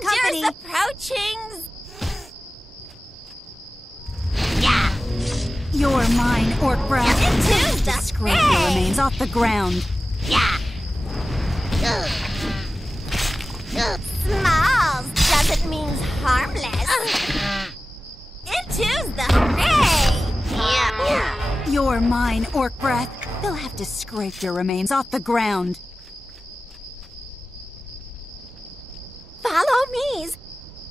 company. Approaching! You're mine, orc breath. Into the Scrape your remains off the ground. Smalls doesn't mean harmless. Into the fray! You're mine, orc breath. They'll have to scrape your remains off the ground. Follow me.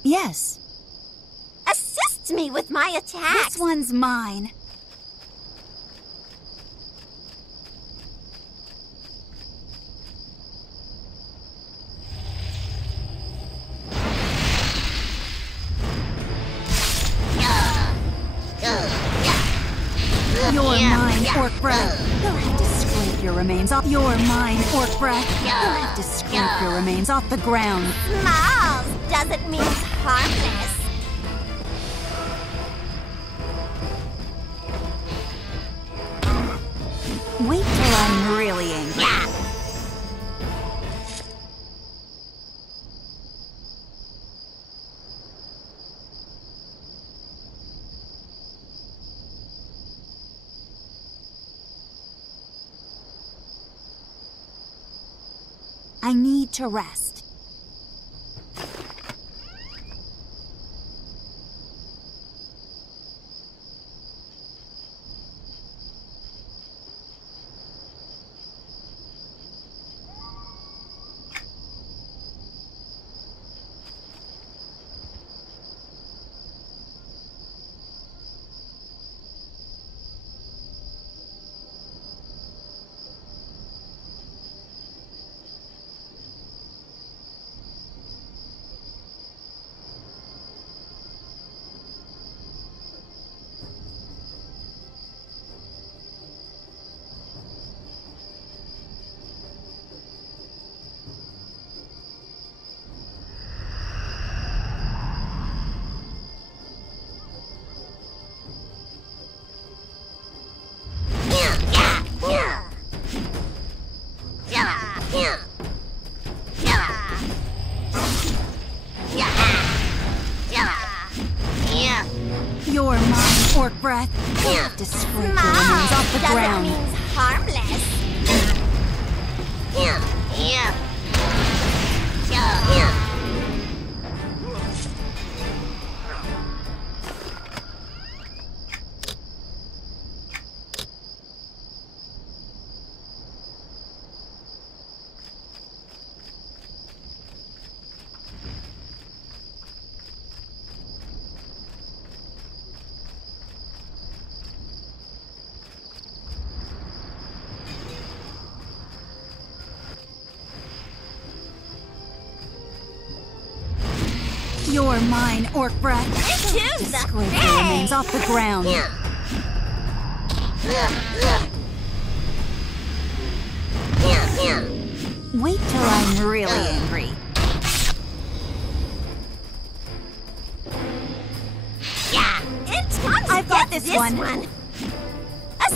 Yes. Assist me with my attacks. This one's mine. You're mine, orc breath. They'll have to scrape your remains off. You're mine, orc breath. They'll have to scrape your remains off the ground. Smalls doesn't mean harmless. Wait till I'm really angry. I need to rest. You're mine, orc breath. You'll have to scrape your remains off the ground. Means harmless. You're mine, orc breath. You'll have to scrape your remains off the ground. Wait till I'm really angry. It's time to I've got get this one.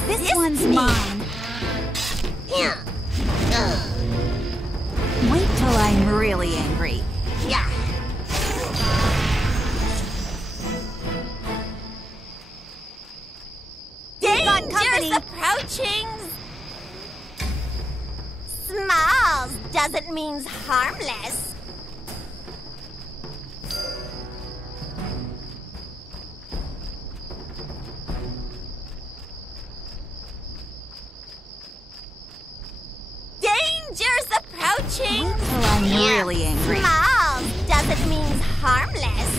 This one's mine. Wait till I'm really angry. Danger's approaching! Smalls doesn't mean harmless. Danger's approaching! Wait till I'm really angry. Smalls doesn't mean harmless.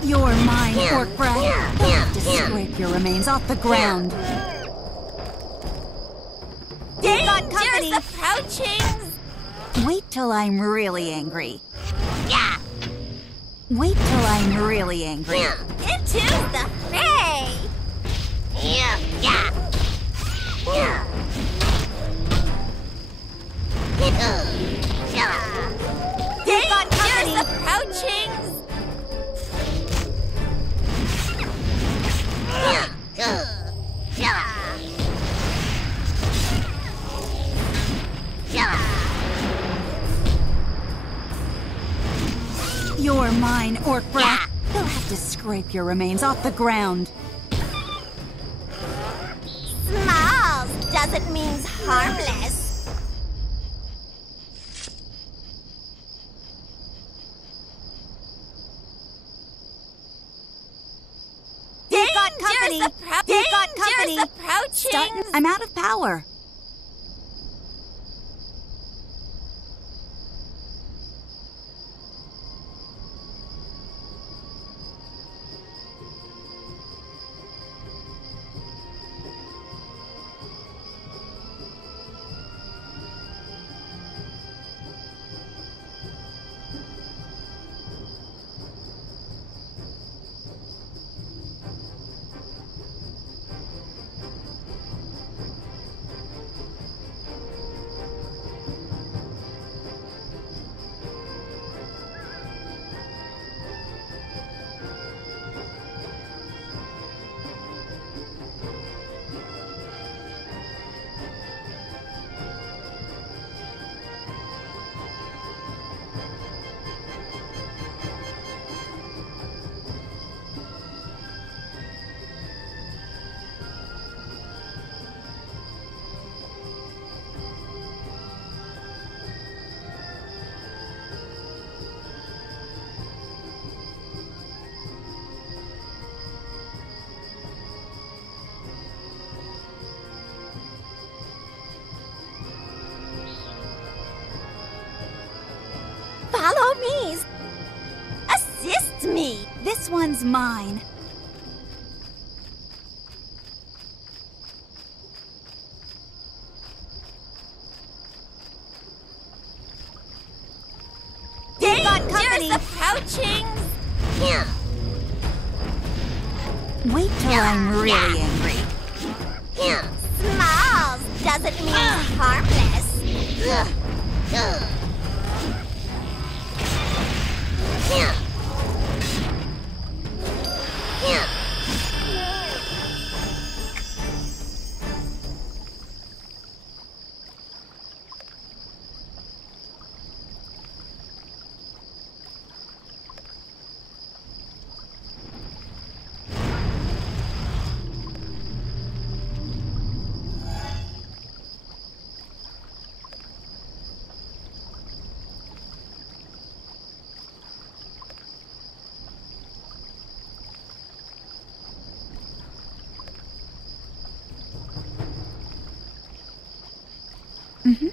You're mine, orc breath. They'll have to scrape your remains off the ground. Danger's approaching! Wait till I'm really angry. Wait till I'm really angry. Into the fray! Danger's approaching! orc breath. You'll have to scrape your remains off the ground. Smalls doesn't mean harmless. You've got company! You've got company! Danger's approaching! I'm out of power. Follow me! Assist me! This one's mine. You've got company! Approaching! Wait till I'm really angry. Smalls doesn't mean harmless. Mm-hmm.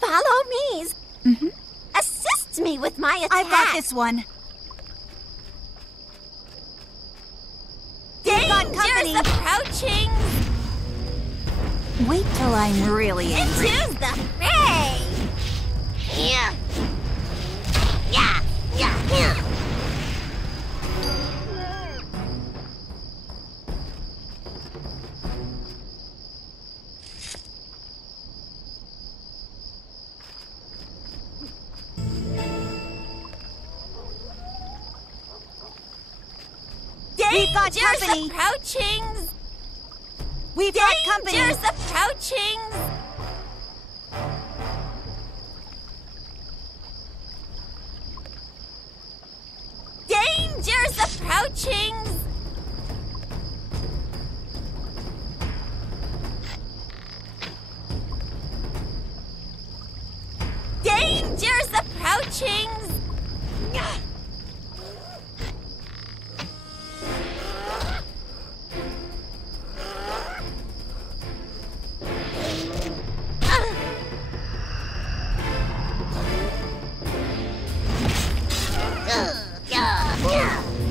Follow me! Mm-hmm. Assist me with my attack! I've got this one. You've got company! Approaching! Wait till I'm really angry. Choose the fray! Yeah. Yeah. Yeah. Yeah. We've got company! Approaching! We've got company! Danger's approaching! Danger's approaching! Danger's approaching!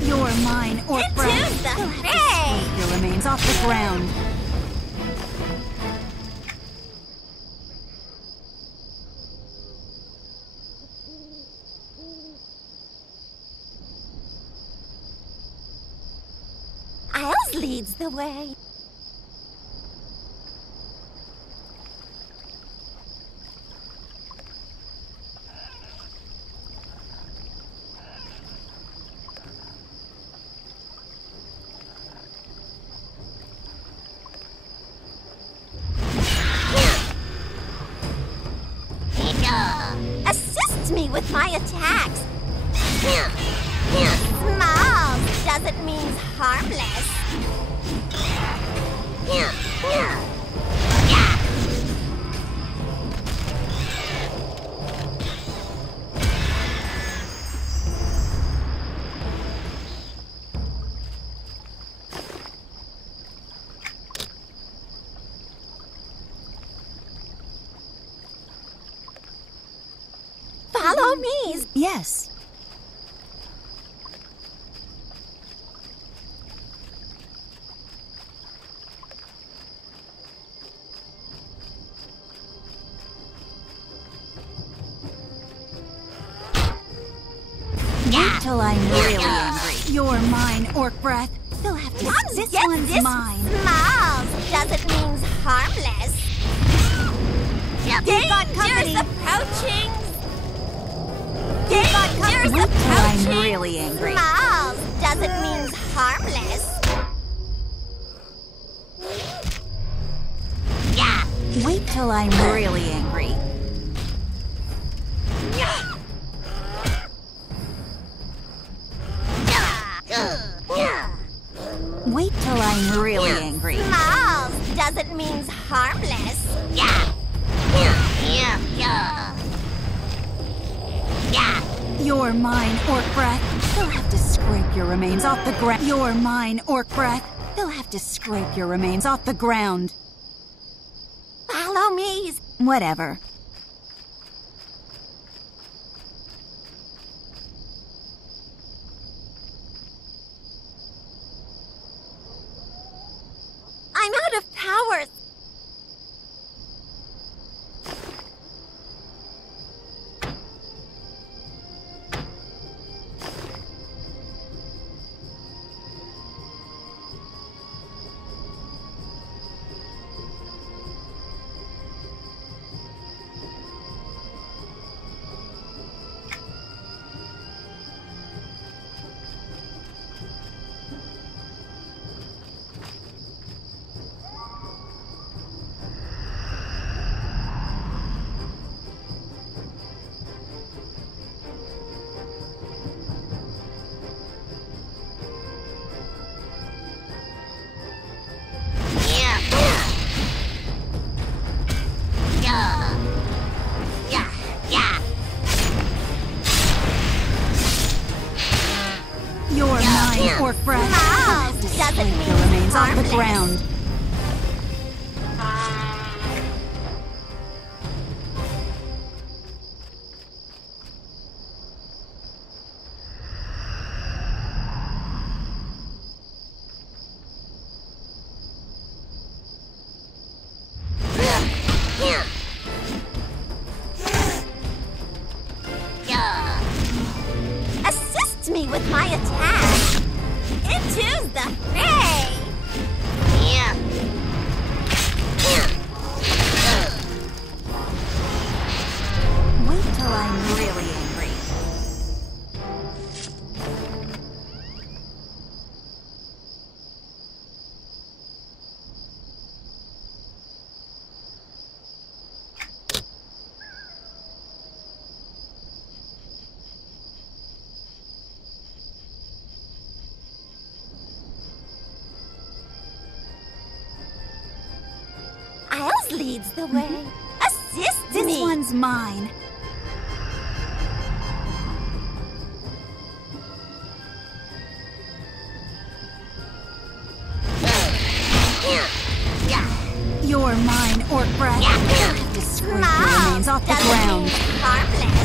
You're mine, orc breath. Into the You'll have to fray! scrape your remains off the ground. Isles leads the way. my attacks. Small doesn't mean harmless. Follow me. Yes. Wait till I'm really angry. You're mine, Orc Breath. They'll have to. This one's mine. Small doesn't mean harmless. You've got company. Danger's approaching. Wait till I'm approaching. really angry. Small doesn't mean harmless. Wait till I'm really angry. Wait till I'm really angry. Small doesn't mean harmless. You're mine, Orc Breath. They'll have to scrape your remains off the ground. You're mine, Orc Breath. They'll have to scrape your remains off the ground. Follow me. Whatever. I'm out of powers. You're mine, Orc Breath. They'll have to scrape your remains off the ground. Assist me with my attack. Into the fray. Wait till I'm really angry. Isles leads the way. Assist This me. one's mine. You're mine, Orc Breath. They'll have to scrape your remains off the doesn't ground. mean harmless.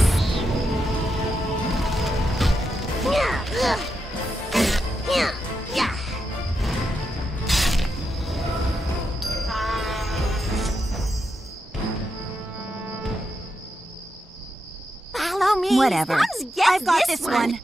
Follow me. Whatever. Sons, get I've got this one.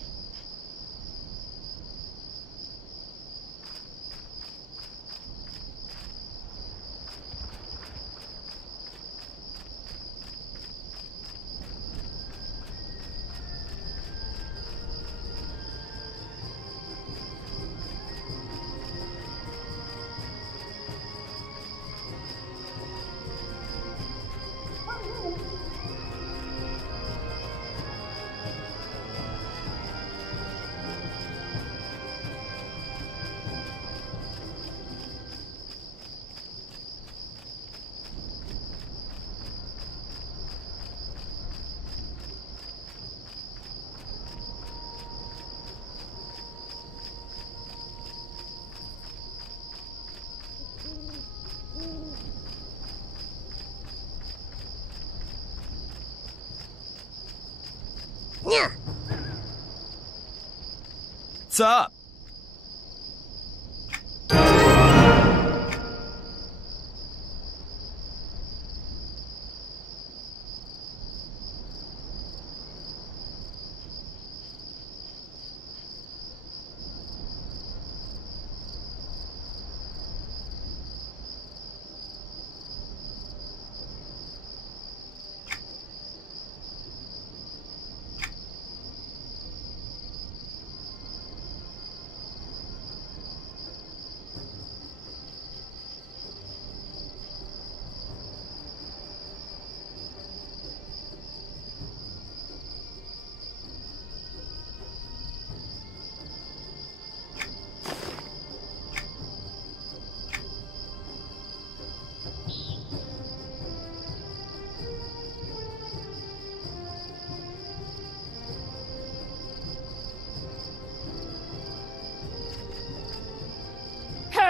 What's up?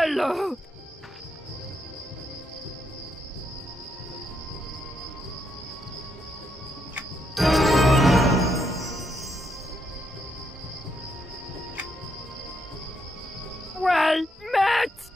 Hello! Well met!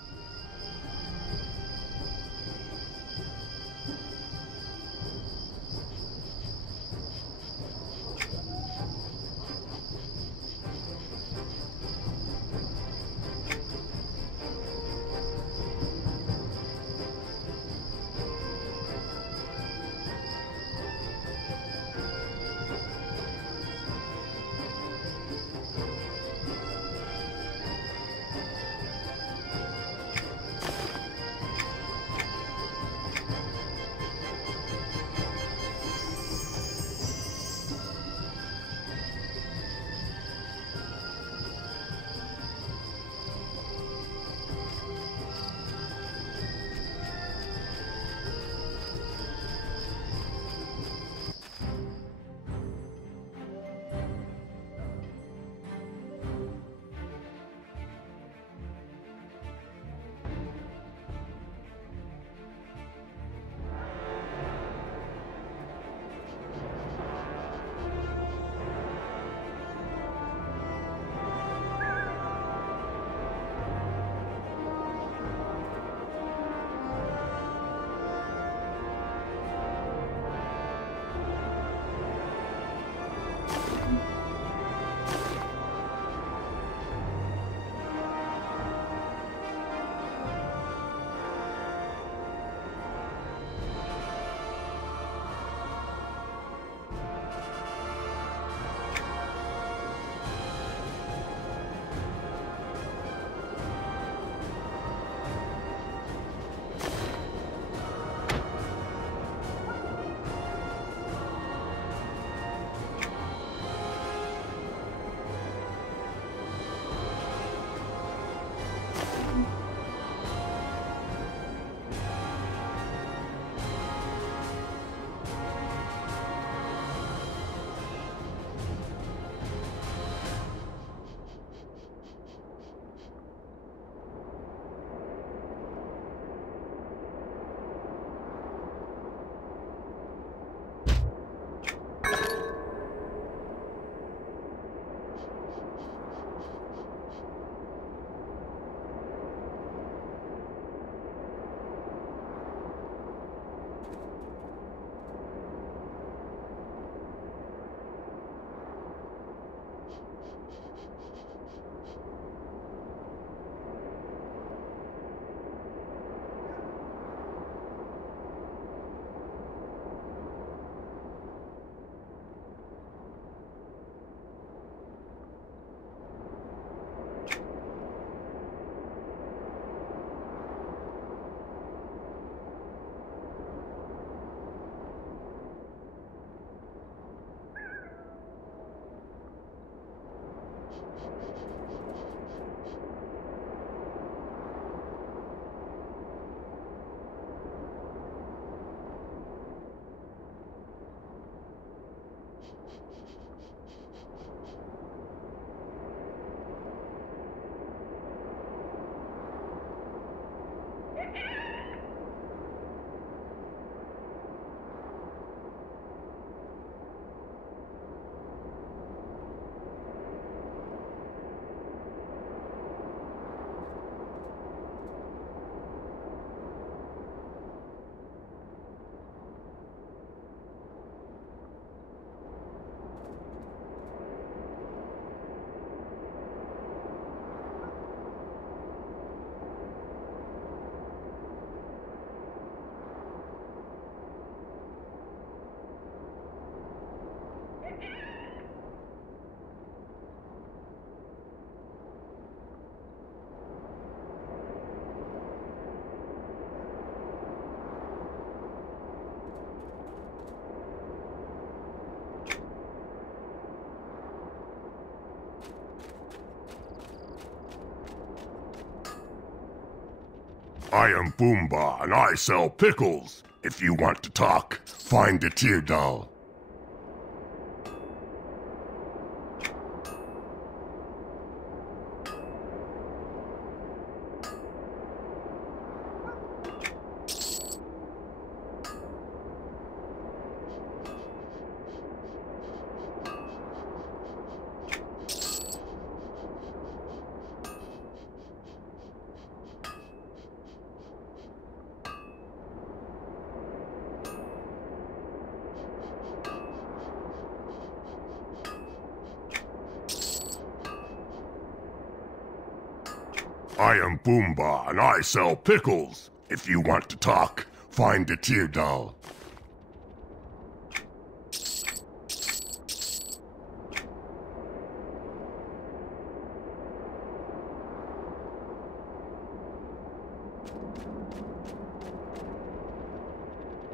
I am Boomba, and I sell pickles. If you want to talk, find the tear doll. I am Boomba, and I sell pickles. If you want to talk, find the tear doll.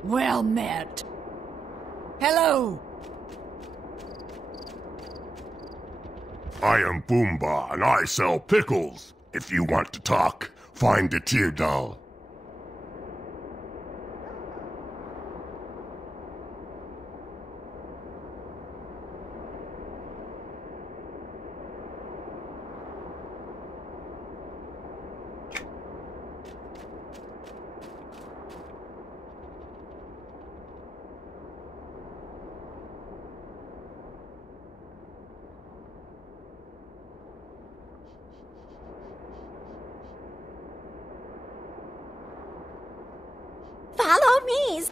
Well met. Hello. I am Boomba, and I sell pickles. If you want to talk, find the tear doll. Follow me.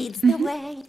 leads the way.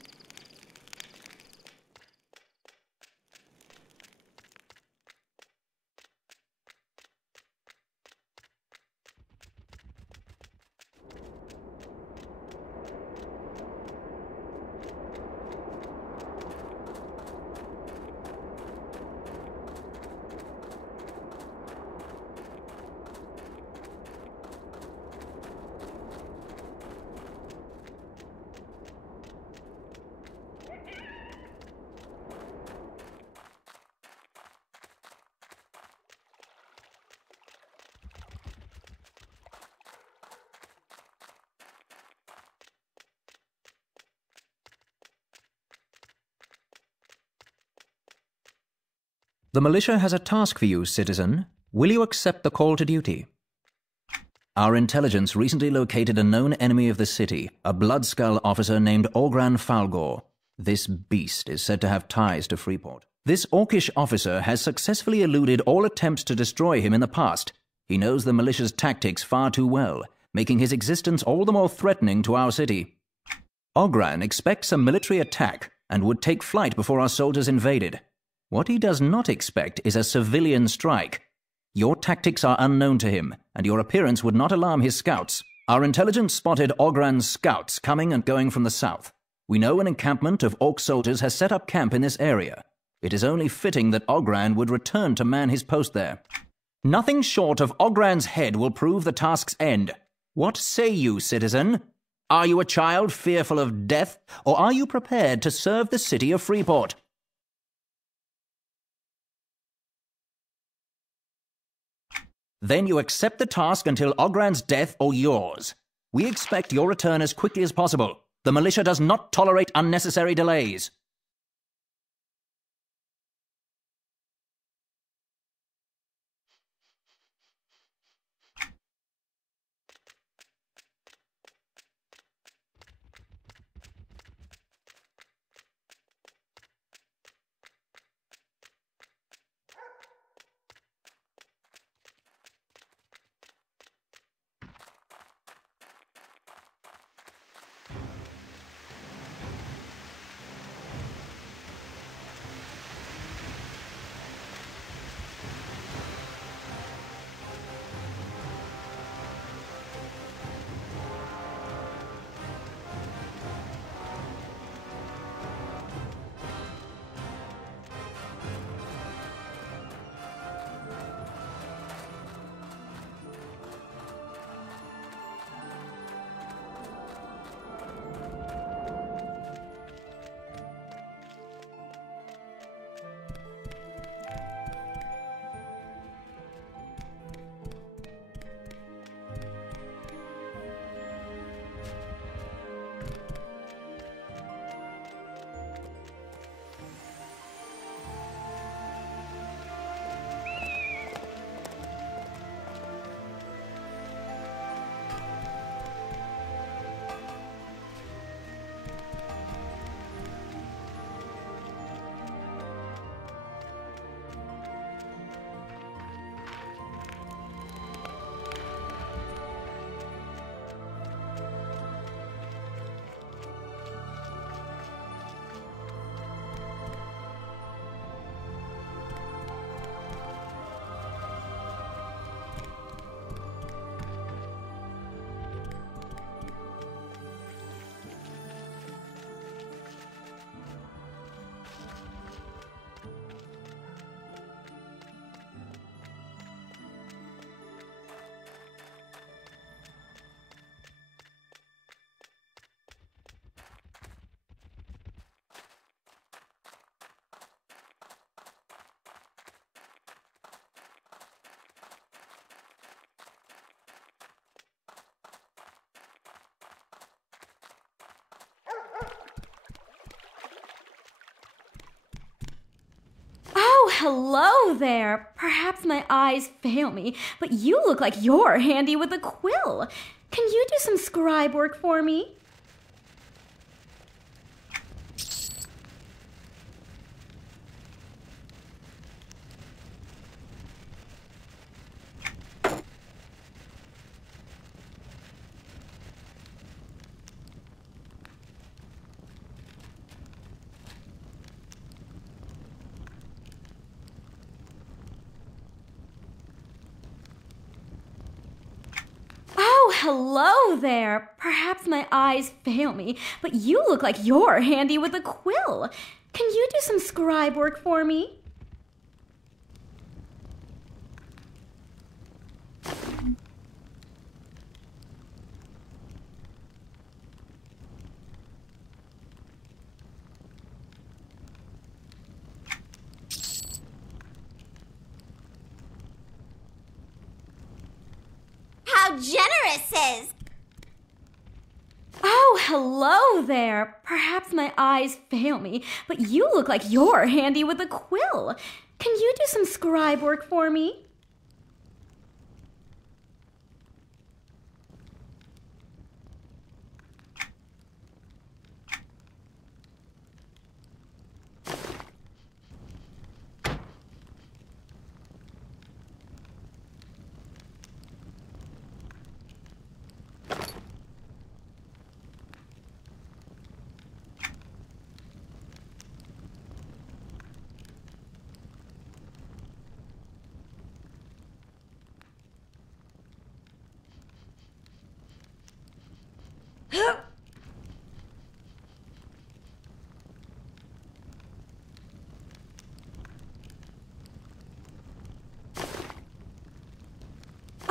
The militia has a task for you, citizen. Will you accept the call to duty? Our intelligence recently located a known enemy of the city, a Bloodskull officer named Ogran Falgor. This beast is said to have ties to Freeport. This orcish officer has successfully eluded all attempts to destroy him in the past. He knows the militia's tactics far too well, making his existence all the more threatening to our city. Ogran expects a military attack and would take flight before our soldiers invaded. What he does not expect is a civilian strike. Your tactics are unknown to him, and your appearance would not alarm his scouts. Our intelligence spotted Ogran's scouts coming and going from the south. We know an encampment of orc soldiers has set up camp in this area. It is only fitting that Ogran would return to man his post there. Nothing short of Ogran's head will prove the task's end. What say you, citizen? Are you a child fearful of death, or are you prepared to serve the city of Freeport? Then you accept the task until Ogran's death or yours. We expect your return as quickly as possible. The militia does not tolerate unnecessary delays. Hello there. Perhaps my eyes fail me, but you look like you're handy with a quill. Can you do some scribe work for me? hello there. Perhaps my eyes fail me, but you look like you're handy with a quill. Can you do some scribe work for me? How generous is! Oh, hello there. Perhaps my eyes fail me, but you look like you're handy with a quill. Can you do some scribe work for me?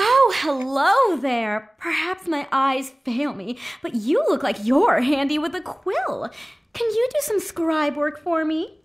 Oh, hello there. Perhaps my eyes fail me, but you look like you're handy with a quill. Can you do some scribe work for me?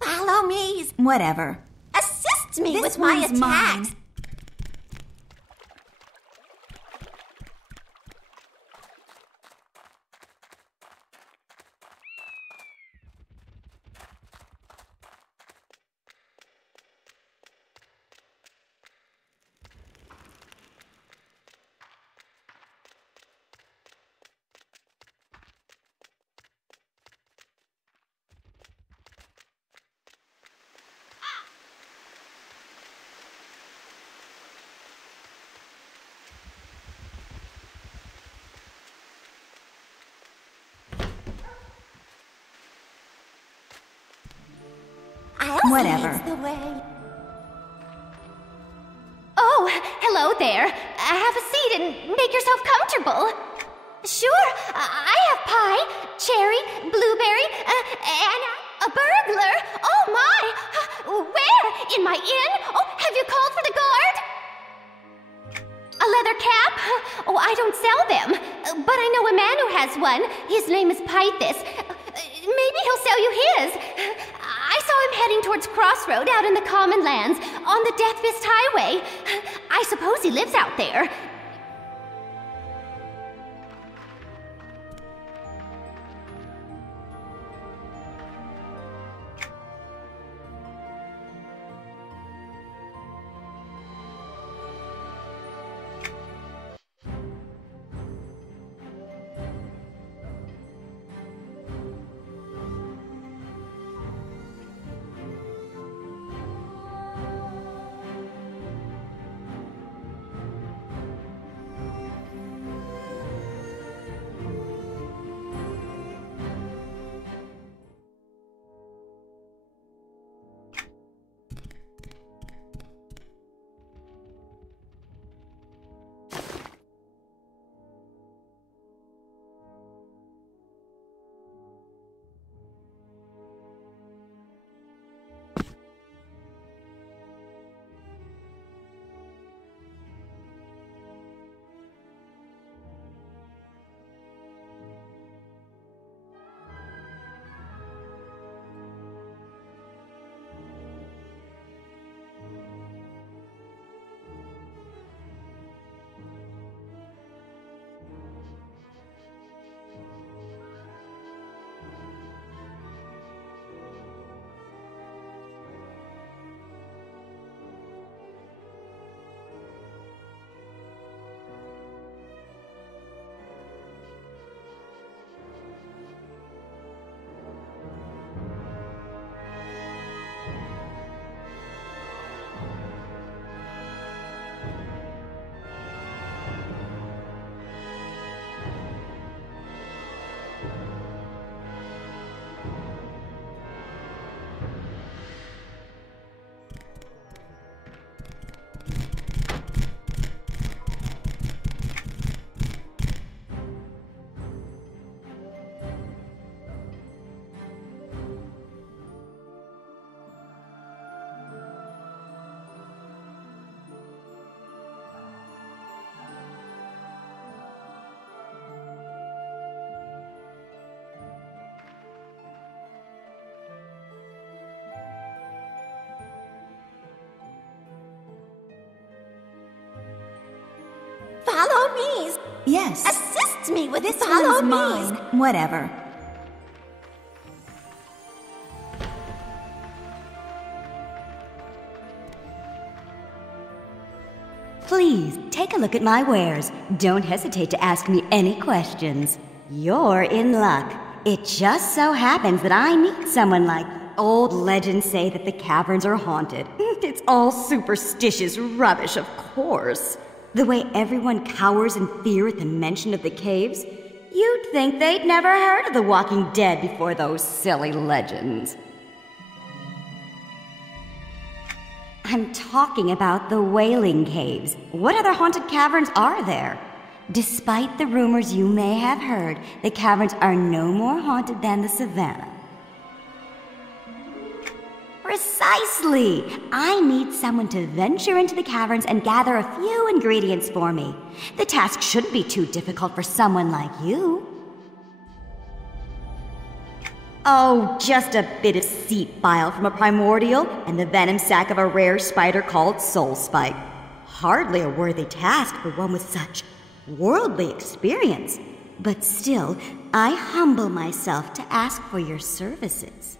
Follow me. Whatever. Assist me This with my one's attacks. mine. Whatever. Leads the way. Oh, hello there. Have a seat and make yourself comfortable. Sure, I have pie, cherry, blueberry, and a burglar. Oh my! Where? In my inn? Oh, have you called for the guard? A leather cap? Oh, I don't sell them, but I know a man who has one. His name is Pythis. Maybe he'll sell you his. I saw him heading towards Crossroad out in the Commonlands on the Death Fist Highway. I suppose he lives out there. follow me's. Yes. Assist me with This follow one's mine. me's. Whatever. Please, take a look at my wares. Don't hesitate to ask me any questions. You're in luck. It just so happens that I need someone like you. Old legends say that the caverns are haunted. It's all superstitious rubbish, of course. The way everyone cowers in fear at the mention of the caves, you'd think they'd never heard of the Walking Dead before those silly legends. I'm talking about the Wailing Caves. What other haunted caverns are there? Despite the rumors you may have heard, the caverns are no more haunted than the savannah. Precisely! I need someone to venture into the caverns and gather a few ingredients for me. The task shouldn't be too difficult for someone like you. Oh, just a bit of seed bile from a primordial and the venom sac of a rare spider called Soul Spike. Hardly a worthy task for one with such worldly experience. But still, I humble myself to ask for your services.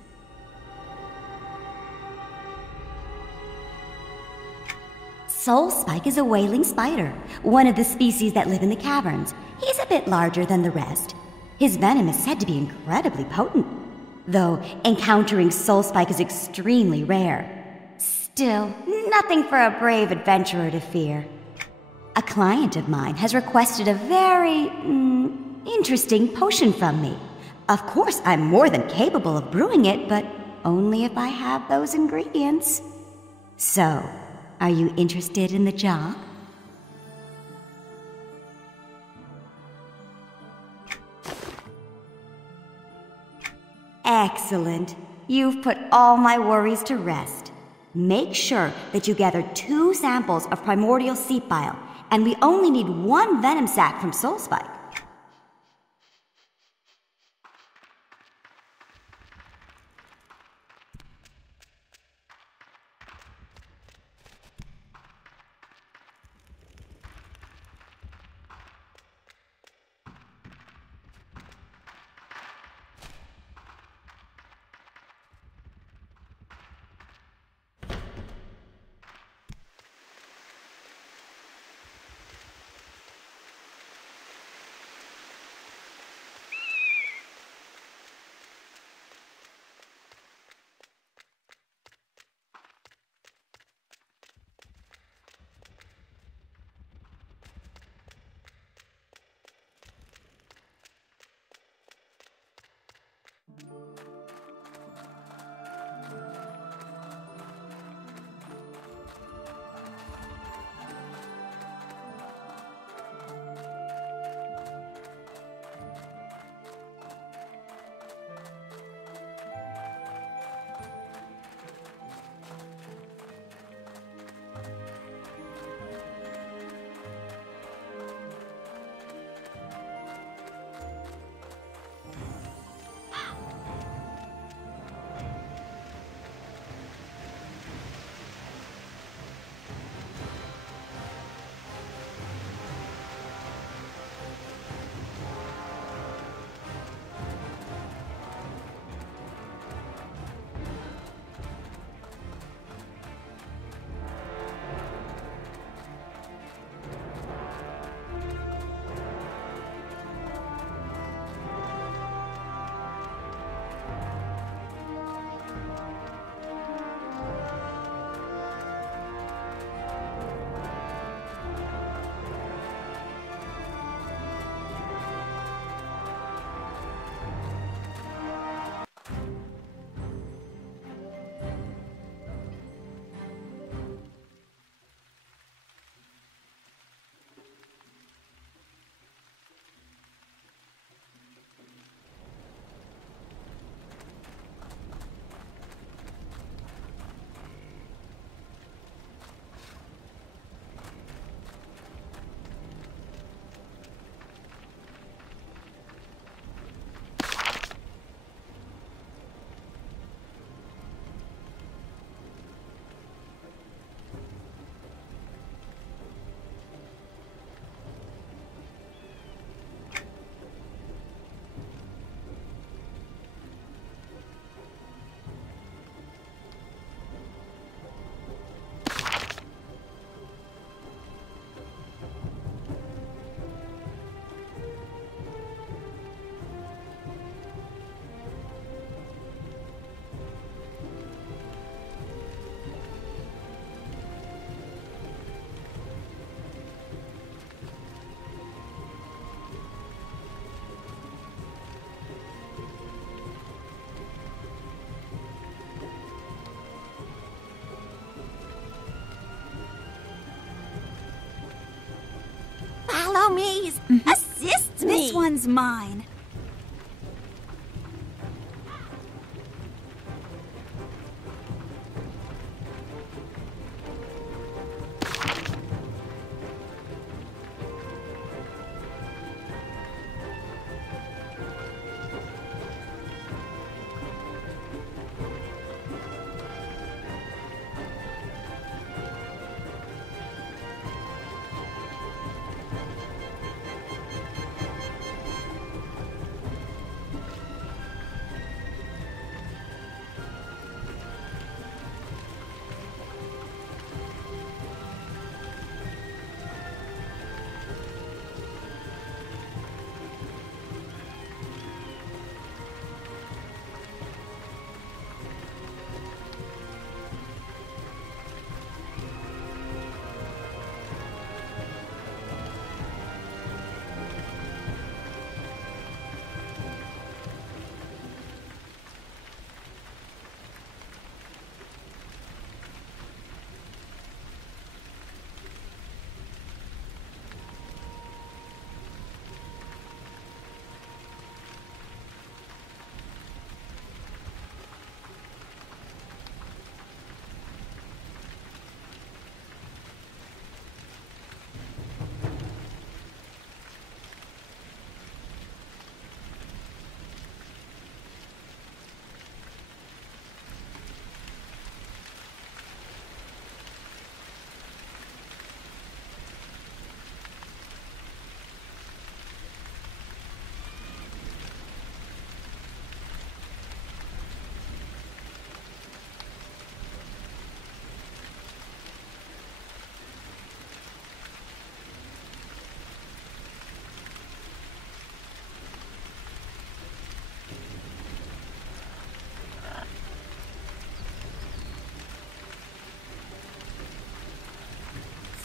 Soul Spike is a wailing spider, one of the species that live in the caverns. He's a bit larger than the rest. His venom is said to be incredibly potent, though encountering Soul Spike is extremely rare. Still, nothing for a brave adventurer to fear. A client of mine has requested a very, interesting potion from me. Of course, I'm more than capable of brewing it, but only if I have those ingredients. So, are you interested in the job? Excellent. You've put all my worries to rest. Make sure that you gather 2 samples of primordial seed bile, and we only need 1 venom sac from Soul Spike. Follow me. Assist me. This one's mine.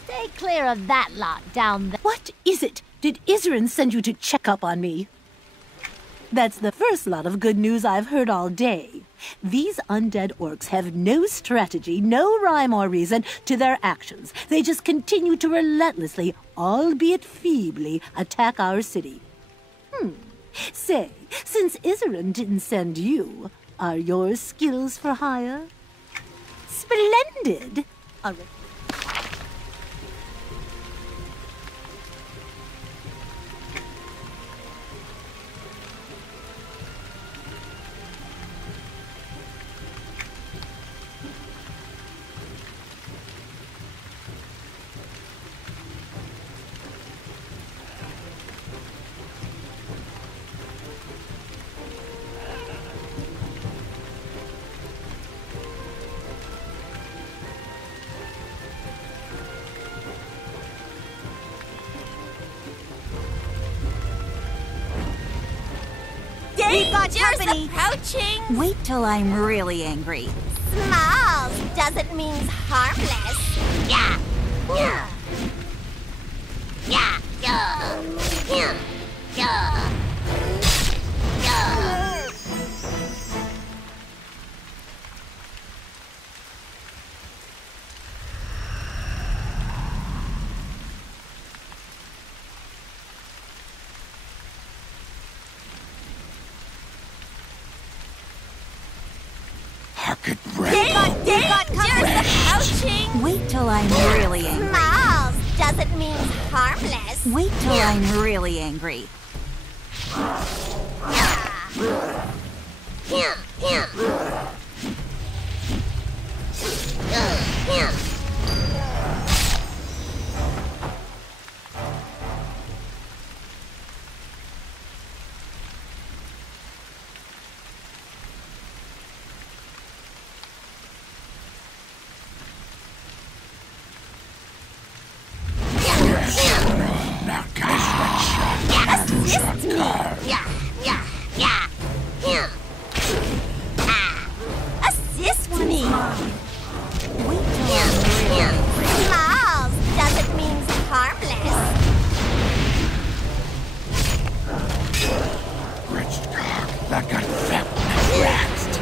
Stay clear of that lot down there. What is it? Did Isrin send you to check up on me? That's the first lot of good news I've heard all day. These undead orcs have no strategy, no rhyme or reason to their actions. They just continue to relentlessly, albeit feebly, attack our city. Say, since Isrin didn't send you, are your skills for hire? Splendid! All right. We've got company. Approaching. Wait till I'm really angry. Smalls doesn't mean harmless. Yeah. Yeah. Yeah. Yeah. Yeah. Yeah. Yeah. Wait till I'm really angry. Smalls doesn't mean harmless. Wait till I'm really angry. Assist me. Smalls doesn't mean harmless. Rich dog, that got fat and waxed.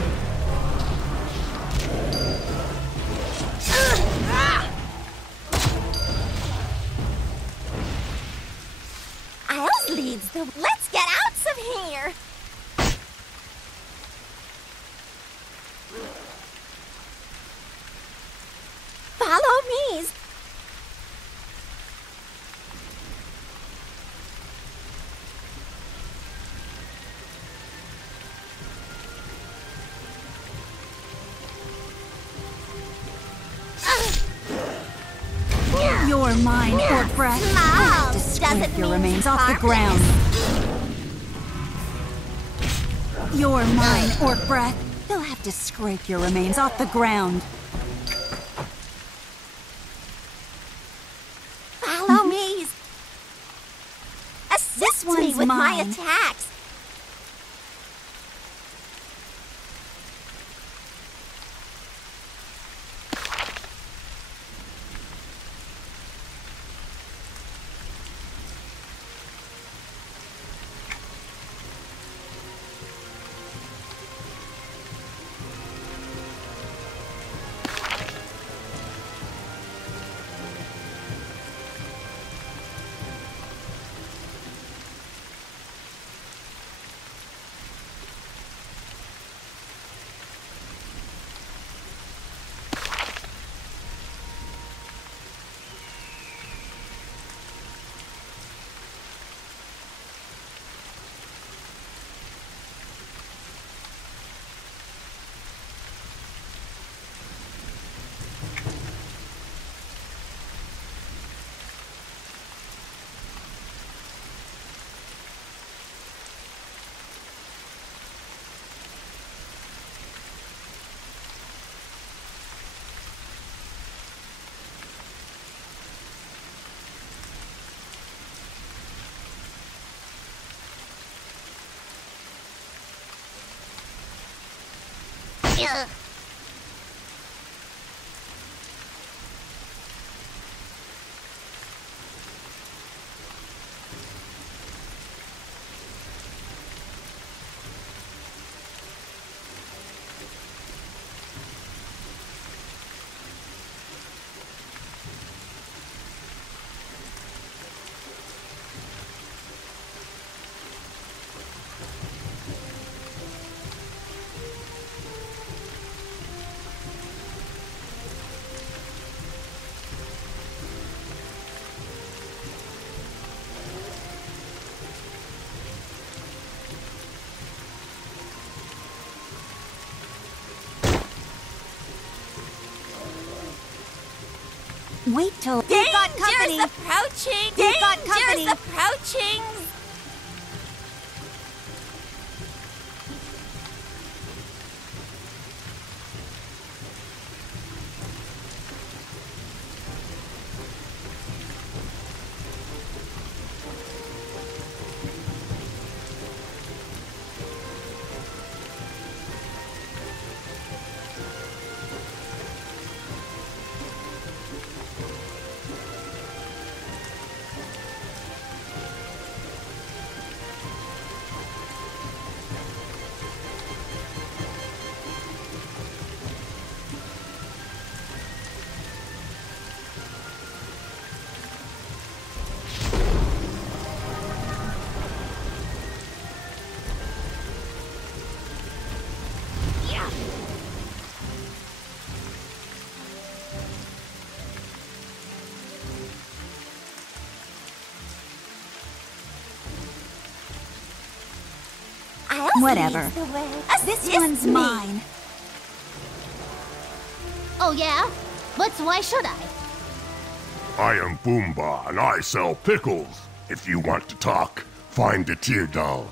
Let's get out of here! Follow me! Your mind or breath. Mom, I'll have to doesn't scrape your mean remains off the harmless. ground. Your mind or breath. They'll have to scrape your remains off the ground. Follow me! Assist me one's with my mine. attacks! Ugh. Wait till We've got company! Approaching! We've got company! Approaching! Whatever. This one's mine. Oh, yeah? Why should I? I am Boomba, and I sell pickles. If you want to talk, find the tear doll.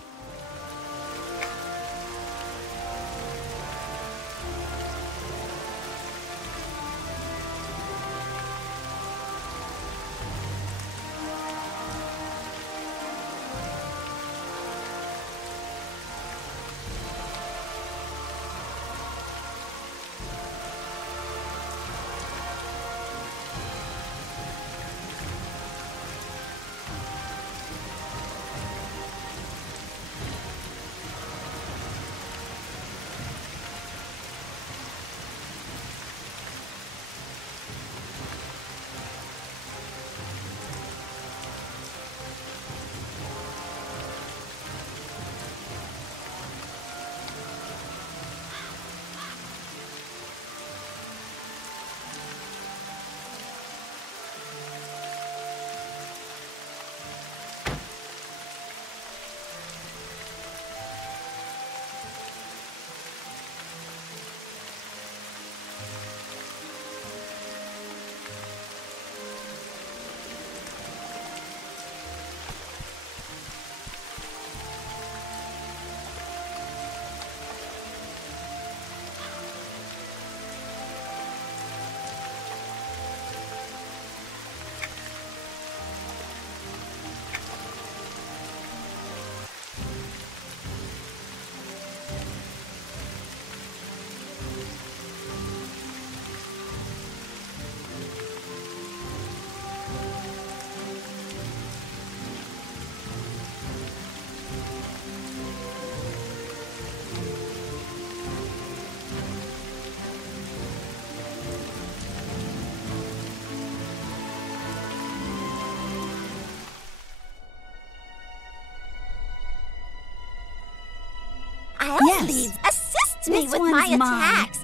Please assist me This with my one's mine. attacks.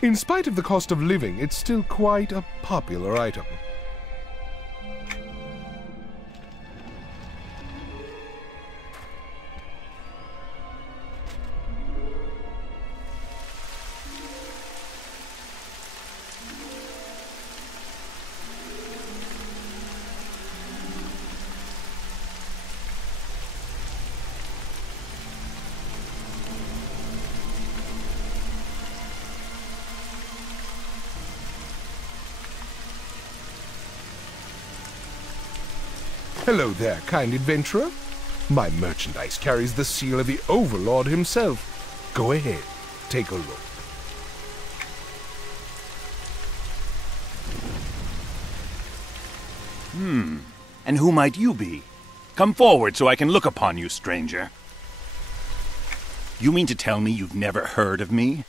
In spite of the cost of living, it's still quite a popular item. Hello there, kind adventurer. My merchandise carries the seal of the Overlord himself. Go ahead, take a look. And who might you be? Come forward so I can look upon you, stranger. You mean to tell me you've never heard of me?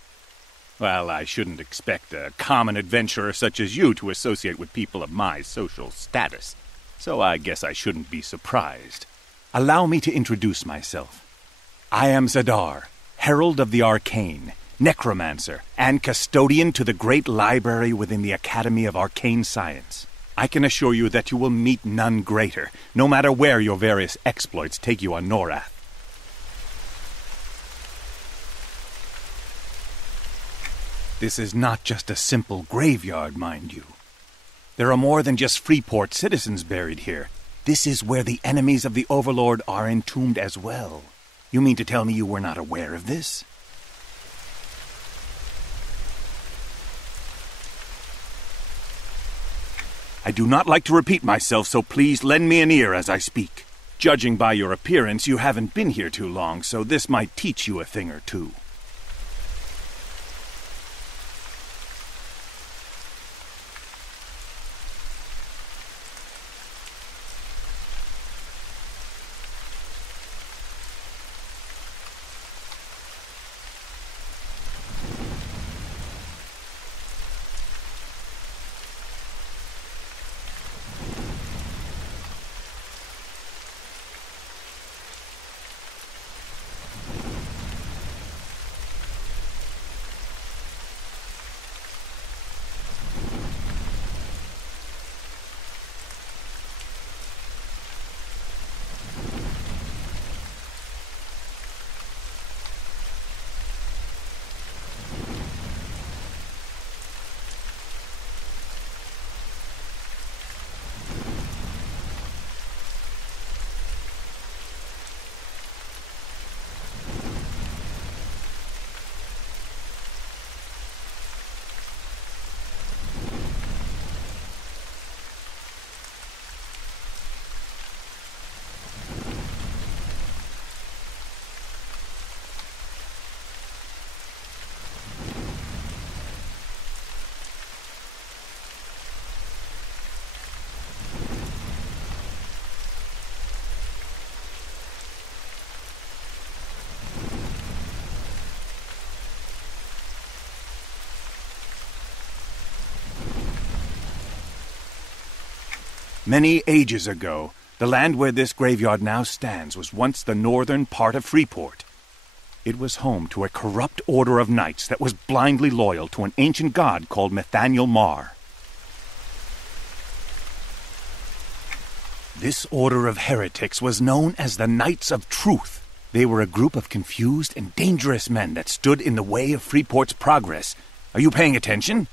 Well, I shouldn't expect a common adventurer such as you to associate with people of my social status, so I guess I shouldn't be surprised. Allow me to introduce myself. I am Zadar, Herald of the Arcane, Necromancer, and Custodian to the great library within the Academy of Arcane Science. I can assure you that you will meet none greater, no matter where your various exploits take you on Norath. This is not just a simple graveyard, mind you. There are more than just Freeport citizens buried here. This is where the enemies of the Overlord are entombed as well. You mean to tell me you were not aware of this? I do not like to repeat myself, so please lend me an ear as I speak. Judging by your appearance, you haven't been here too long, so this might teach you a thing or two. Many ages ago, the land where this graveyard now stands was once the northern part of Freeport. It was home to a corrupt order of knights that was blindly loyal to an ancient god called Nathaniel Marr. This order of heretics was known as the Knights of Truth. They were a group of confused and dangerous men that stood in the way of Freeport's progress. Are you paying attention?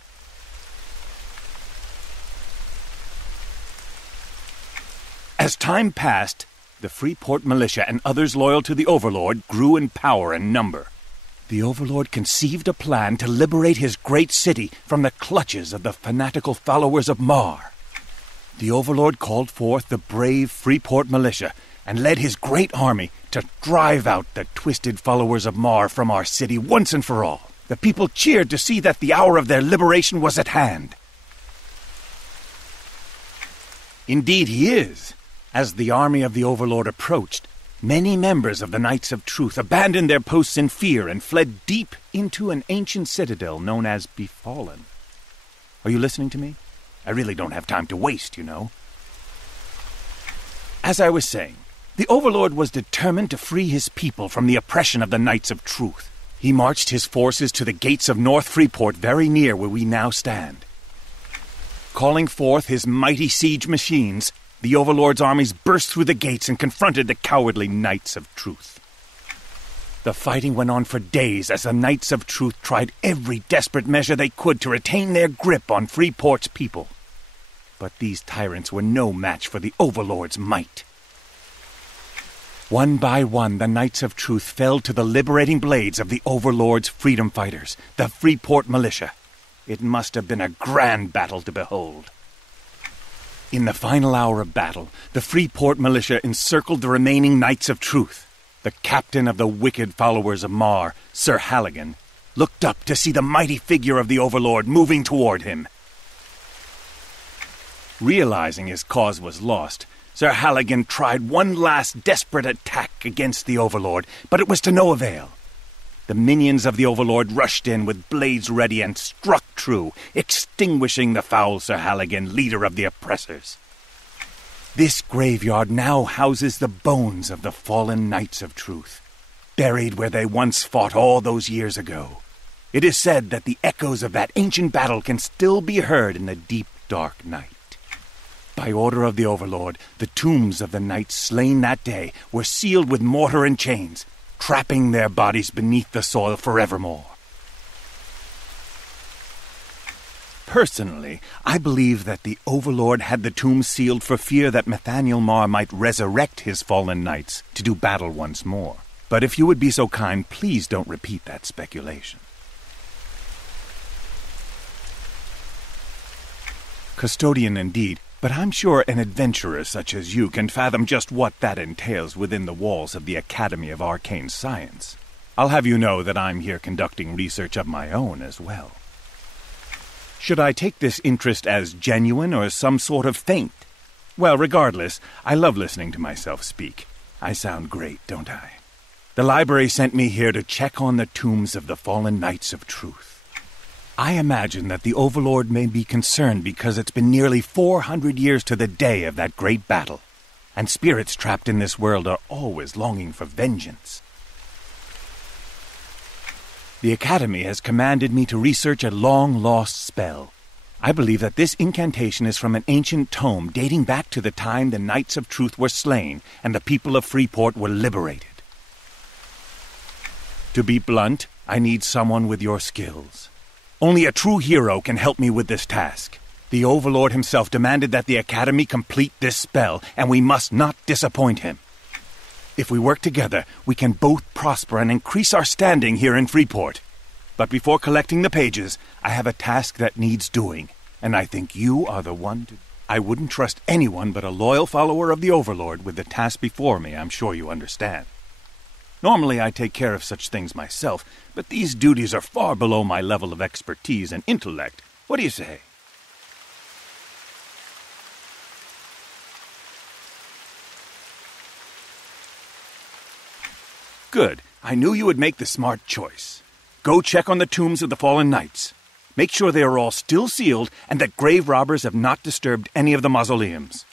As time passed, the Freeport militia and others loyal to the Overlord grew in power and number. The Overlord conceived a plan to liberate his great city from the clutches of the fanatical followers of Marr. The Overlord called forth the brave Freeport militia and led his great army to drive out the twisted followers of Marr from our city once and for all. The people cheered to see that the hour of their liberation was at hand. Indeed he is. As the army of the Overlord approached, many members of the Knights of Truth abandoned their posts in fear and fled deep into an ancient citadel known as Befallen. Are you listening to me? I really don't have time to waste, you know. As I was saying, The Overlord was determined to free his people from the oppression of the Knights of Truth. He marched his forces to the gates of North Freeport, very near where we now stand. Calling forth his mighty siege machines, the Overlord's armies burst through the gates and confronted the cowardly Knights of Truth. The fighting went on for days as the Knights of Truth tried every desperate measure they could to retain their grip on Freeport's people. But these tyrants were no match for the Overlord's might. One by one, the Knights of Truth fell to the liberating blades of the Overlord's freedom fighters, the Freeport Militia. It must have been a grand battle to behold. In the final hour of battle, the Freeport Militia encircled the remaining Knights of Truth. The captain of the wicked followers of Mar, Sir Halligan, looked up to see the mighty figure of the Overlord moving toward him. Realizing his cause was lost, Sir Halligan tried one last desperate attack against the Overlord, but it was to no avail. The minions of the Overlord rushed in with blades ready and struck true, extinguishing the foul Sir Halligan, leader of the oppressors. This graveyard now houses the bones of the fallen Knights of Truth, buried where they once fought all those years ago. It is said that the echoes of that ancient battle can still be heard in the deep, dark night. By order of the Overlord, the tombs of the knights slain that day were sealed with mortar and chains, trapping their bodies beneath the soil forevermore. Personally, I believe that the Overlord had the tombs sealed for fear that Nathaniel Marr might resurrect his fallen knights to do battle once more. But if you would be so kind, please don't repeat that speculation. Custodian indeed, but I'm sure an adventurer such as you can fathom just what that entails within the walls of the Academy of Arcane Science. I'll have you know that I'm here conducting research of my own as well. Should I take this interest as genuine or some sort of feint? Well, regardless, I love listening to myself speak. I sound great, don't I? The library sent me here to check on the tombs of the fallen Knights of Truth. I imagine that the Overlord may be concerned because it's been nearly 400 years to the day of that great battle, and spirits trapped in this world are always longing for vengeance. The Academy has commanded me to research a long-lost spell. I believe that this incantation is from an ancient tome dating back to the time the Knights of Truth were slain and the people of Freeport were liberated. To be blunt, I need someone with your skills. Only a true hero can help me with this task. The Overlord himself demanded that the Academy complete this spell, and we must not disappoint him. If we work together, we can both prosper and increase our standing here in Freeport. But before collecting the pages, I have a task that needs doing, and I think you are the one to... I wouldn't trust anyone but a loyal follower of the Overlord with the task before me, I'm sure you understand. Normally I take care of such things myself, but these duties are far below my level of expertise and intellect. What do you say? Good. I knew you would make the smart choice. Go check on the tombs of the fallen knights. Make sure they are all still sealed and that grave robbers have not disturbed any of the mausoleums.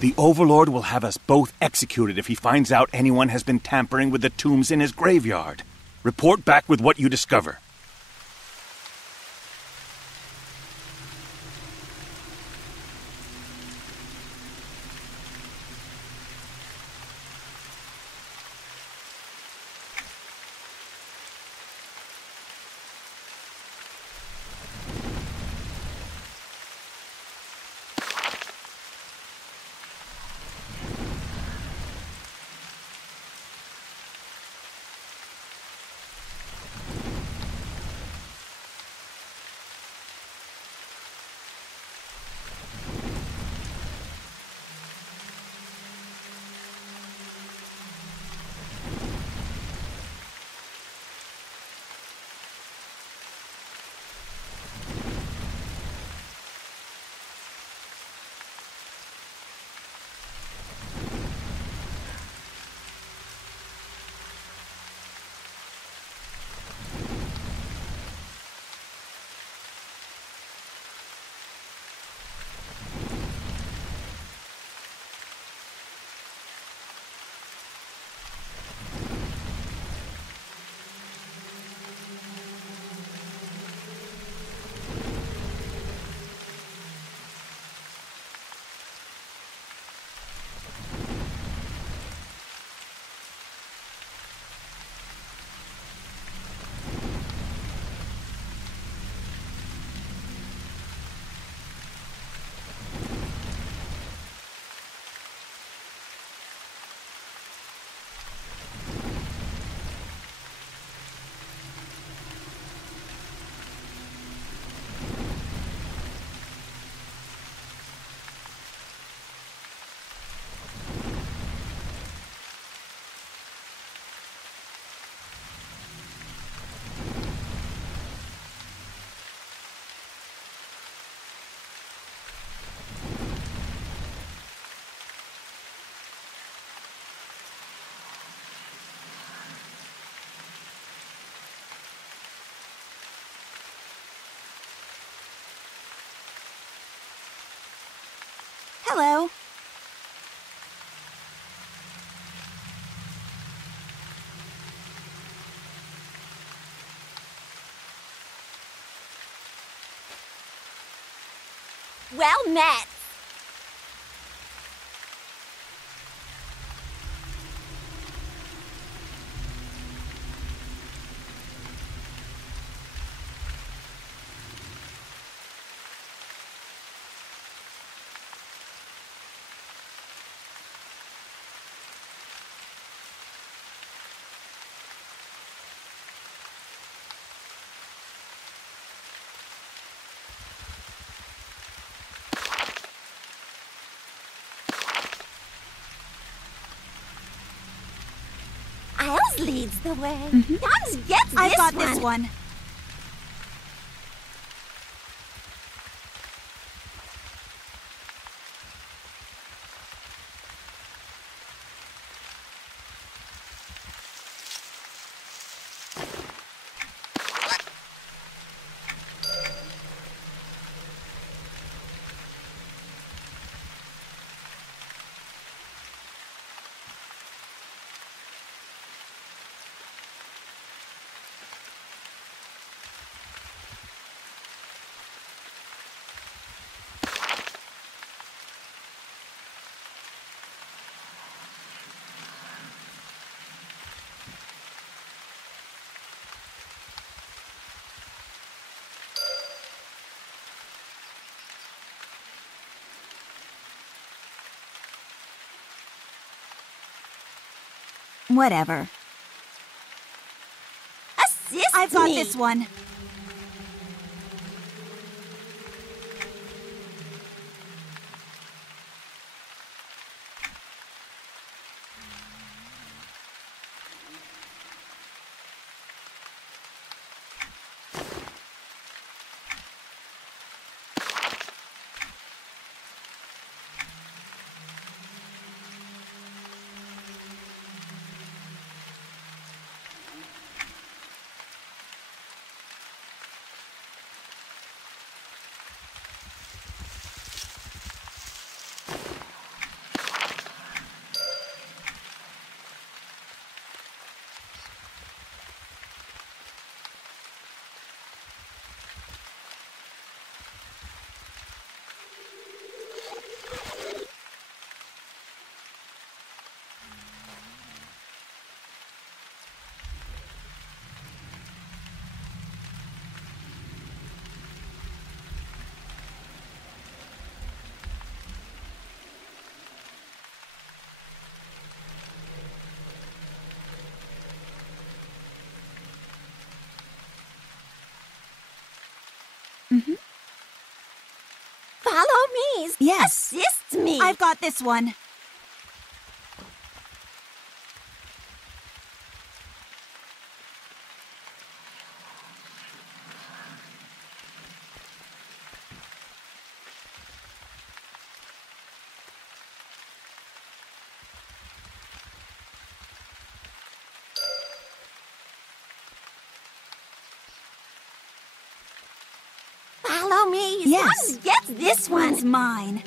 The Overlord will have us both executed if he finds out anyone has been tampering with the tombs in his graveyard. Report back with what you discover. Well met. Isles leads the way. Hans gets this I've got this one. Whatever. Assist I've got me. this one. Follow me. Yes. Assist me. I've got this one. Follow me. Yes. Hans gets this One's one. mine.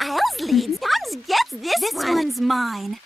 Isles leads. Hans gets this one. One's mine.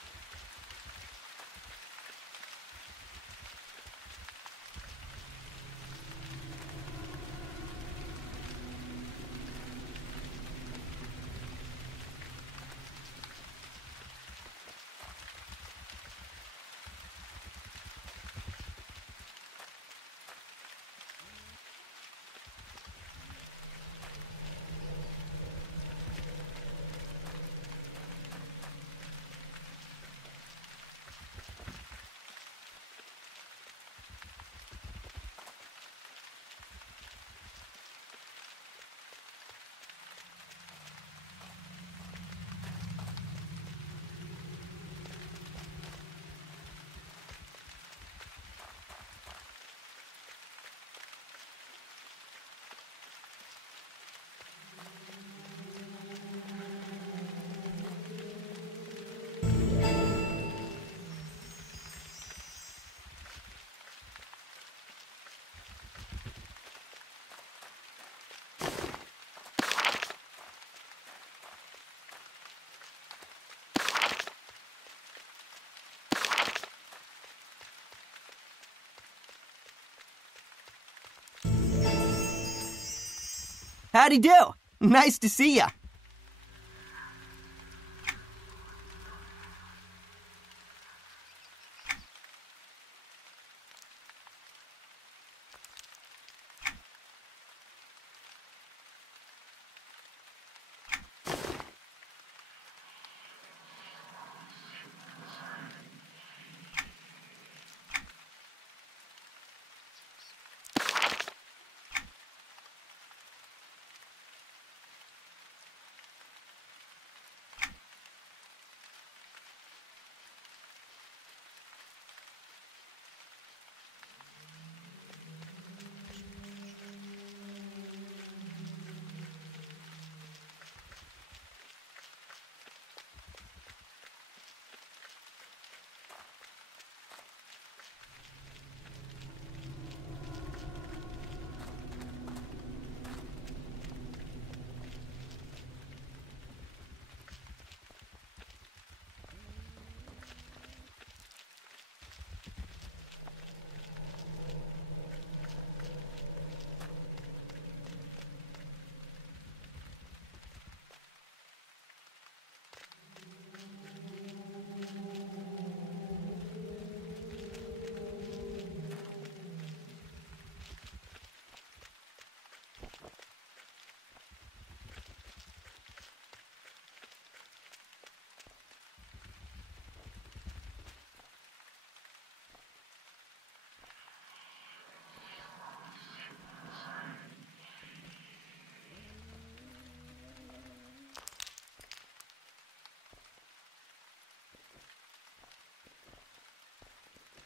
Howdy do. Nice to see ya.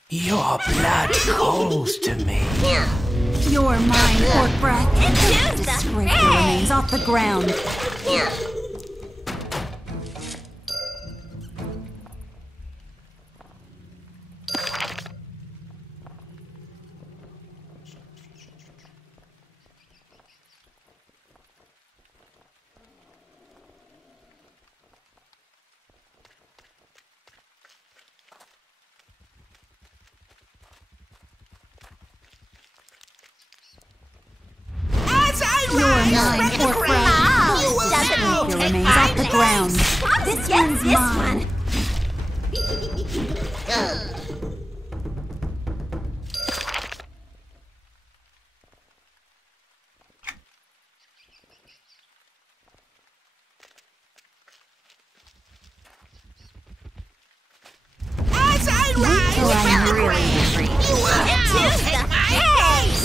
Your blood calls to me. You're mine, orc breath. Into the Scrape your remains off the ground. Mine, orc breath. Scrape your remains off the ground. This one's mine. As I I'm really angry. Into the face.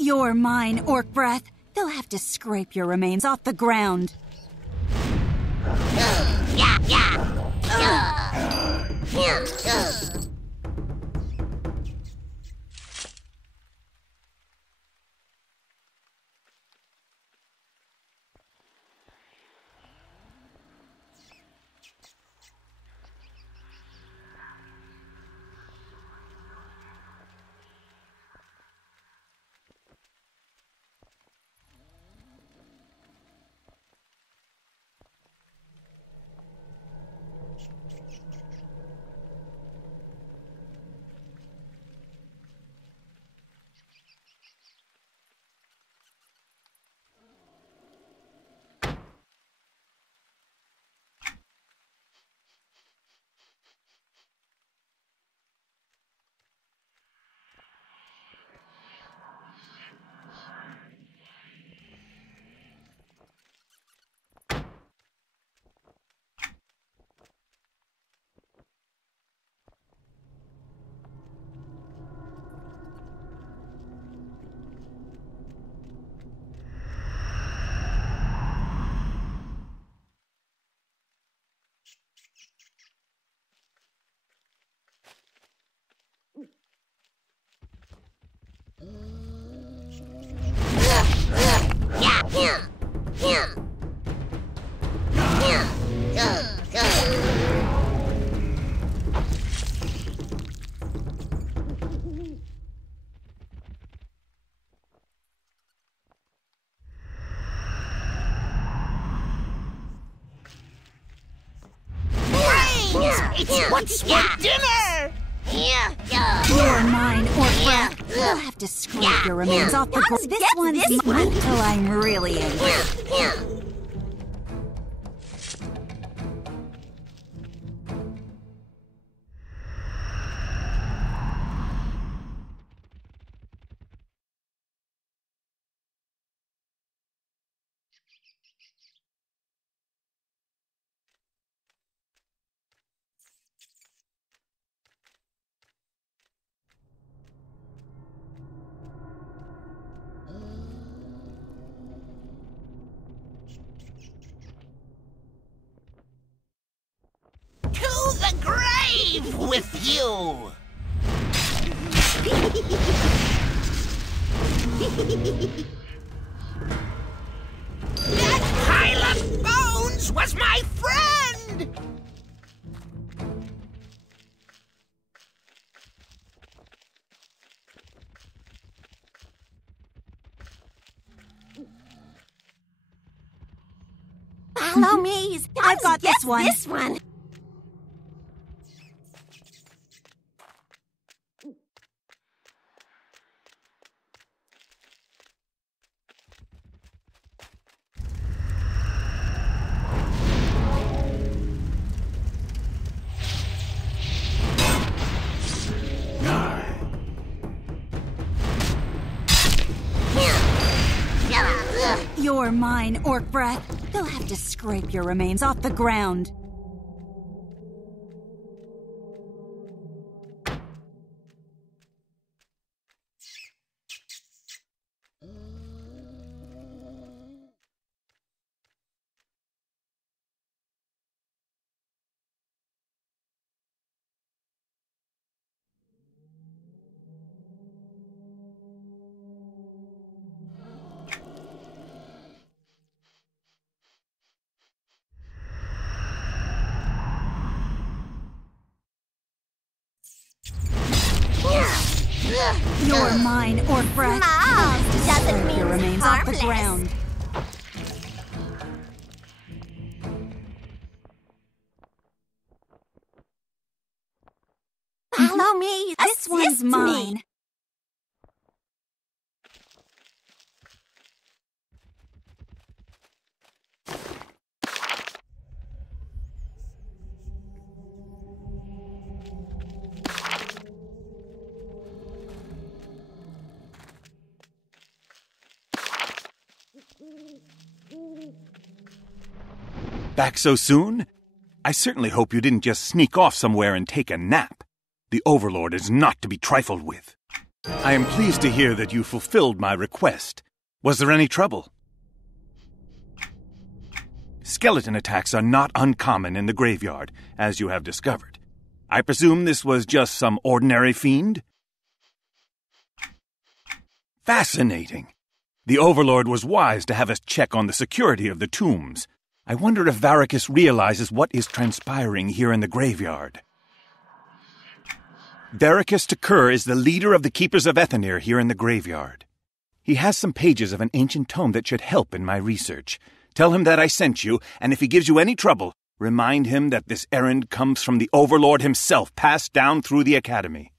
You're mine, orc breath. They'll have to scrape your remains off the ground. It's what's for dinner! You're mine, Orc. You'll have to scrape your remains off the ground. This one's mine till I'm really angry. To the grave with you! That pile of bones was my friend! Follow me. I've got this one. This one. You're mine, Orc Breath. They'll have to scrape your remains off the ground. You're mine, Orc Breath. Doesn't Scrape your mean remains off the harmless. ground. Follow me. This one's Assist me. mine. Back so soon? I certainly hope you didn't just sneak off somewhere and take a nap. The Overlord is not to be trifled with. I am pleased to hear that you fulfilled my request. Was there any trouble? Skeleton attacks are not uncommon in the graveyard, as you have discovered. I presume this was just some ordinary fiend? Fascinating. The Overlord was wise to have us check on the security of the tombs. I wonder if Varicus realizes what is transpiring here in the graveyard. Varicus Takur is the leader of the Keepers of Ethanir here in the graveyard. He has some pages of an ancient tome that should help in my research. Tell him that I sent you, and if he gives you any trouble, remind him that this errand comes from the Overlord himself, passed down through the Academy.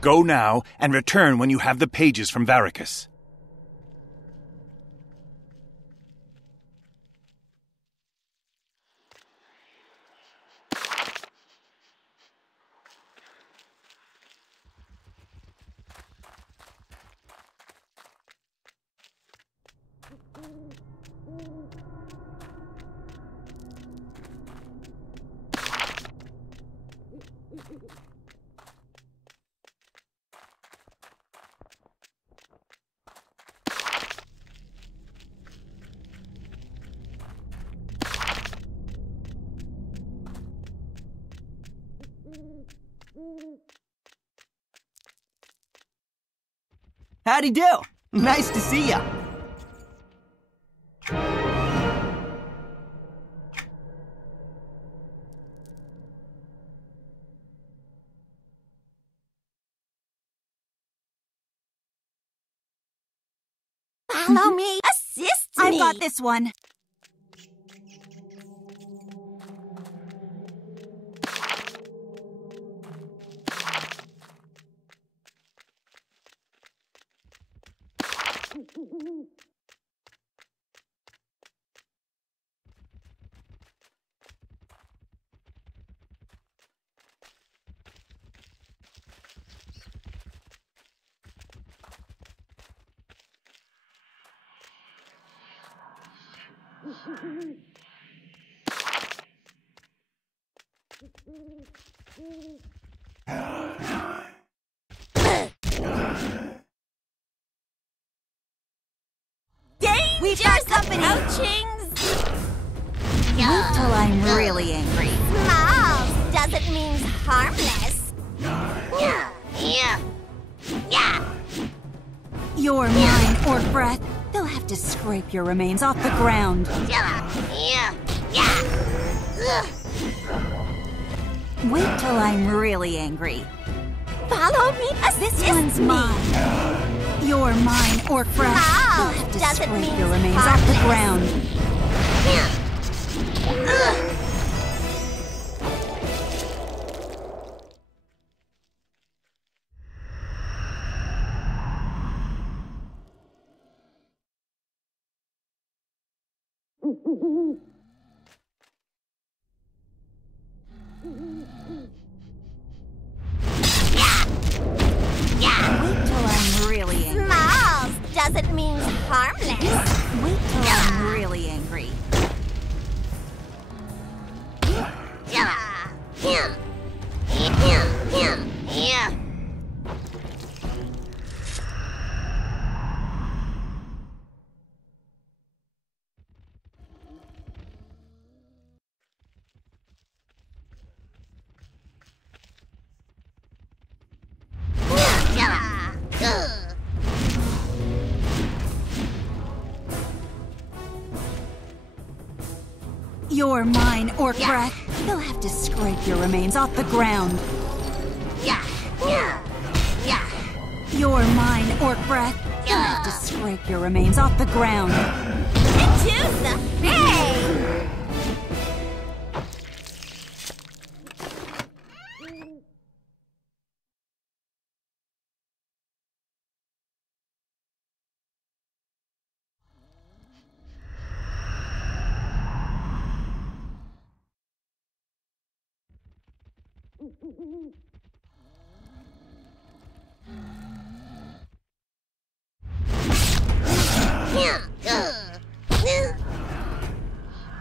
Go now, and return when you have the pages from Varicus. Howdy do. Nice to see ya. Follow me. Assist me. I've got this one. We've got company. Ouchings. Wait till I'm really angry. Smalls doesn't mean harmless. Yeah. You're mine, orc breath. They'll have to scrape your remains off the ground. Wait till I'm really angry. Follow me. This one's mine. You're mine, orc breath. They'll have to scrape your remains off the ground. Wait till I'm really angry. Smalls doesn't mean harmless. Wait till I'm really angry. You're mine, orc breath. They'll have to scrape your remains off the ground. You're mine, orc breath. They'll have to scrape your remains off the ground. Into the face.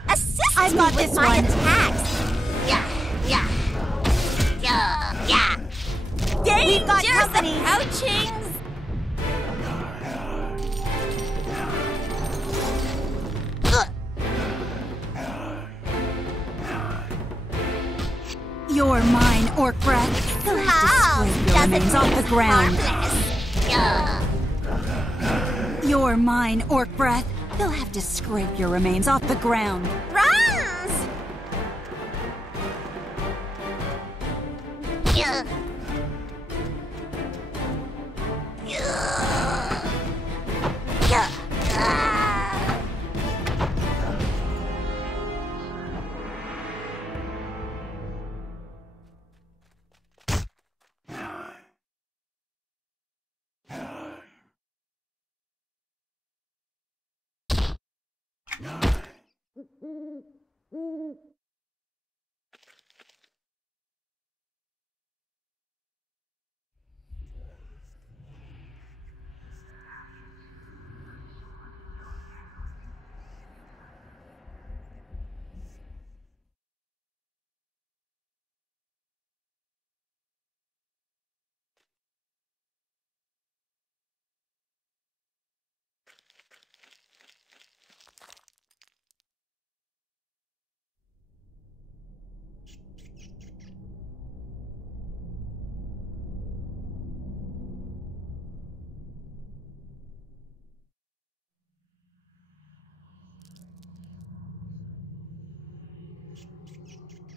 Assist I've me got with this my one. attacks. We've got company. Ouchings. You're mine, orc breath. They'll have to scrape your remains off the ground. You're mine, orc breath. They'll have to scrape your remains off the ground. Runs.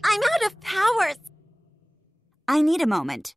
I'm out of powers. I need a moment.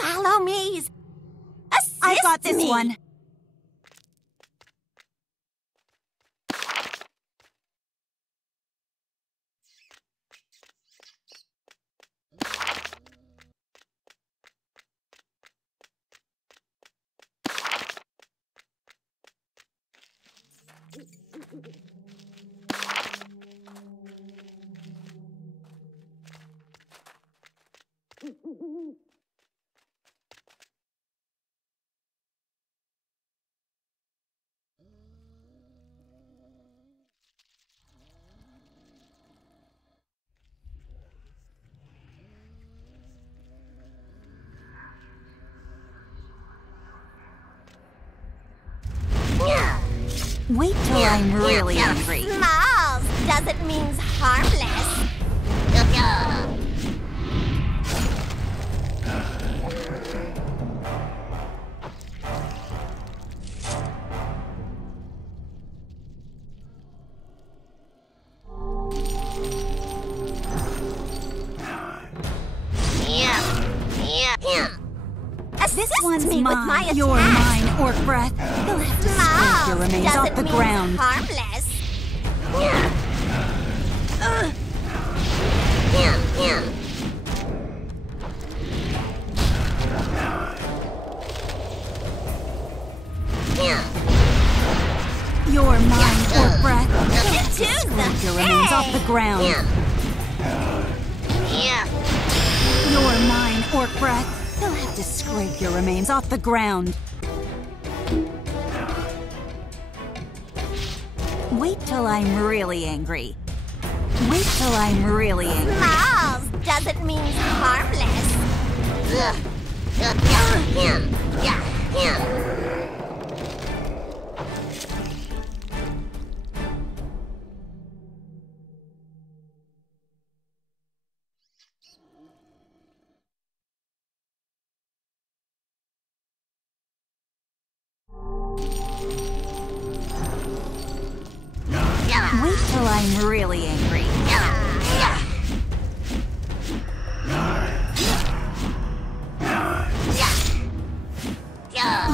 Follow me. Assist I got this me. one. Wait till I'm really angry. Smalls doesn't mean harmless. This Assist one's me mine. with my attack. You're mine, Orc Breath. You'll have to scrape your remains off doesn't the mean ground. harmless. You're mine, Orc Breath. You'll have to Into scrape the your remains off the egg. ground. You're mine, Orc Breath. You'll have to scrape your remains off the ground. Wait till I'm really angry. Wait till I'm really angry. Smalls doesn't mean harmless. Wait till I'm really angry.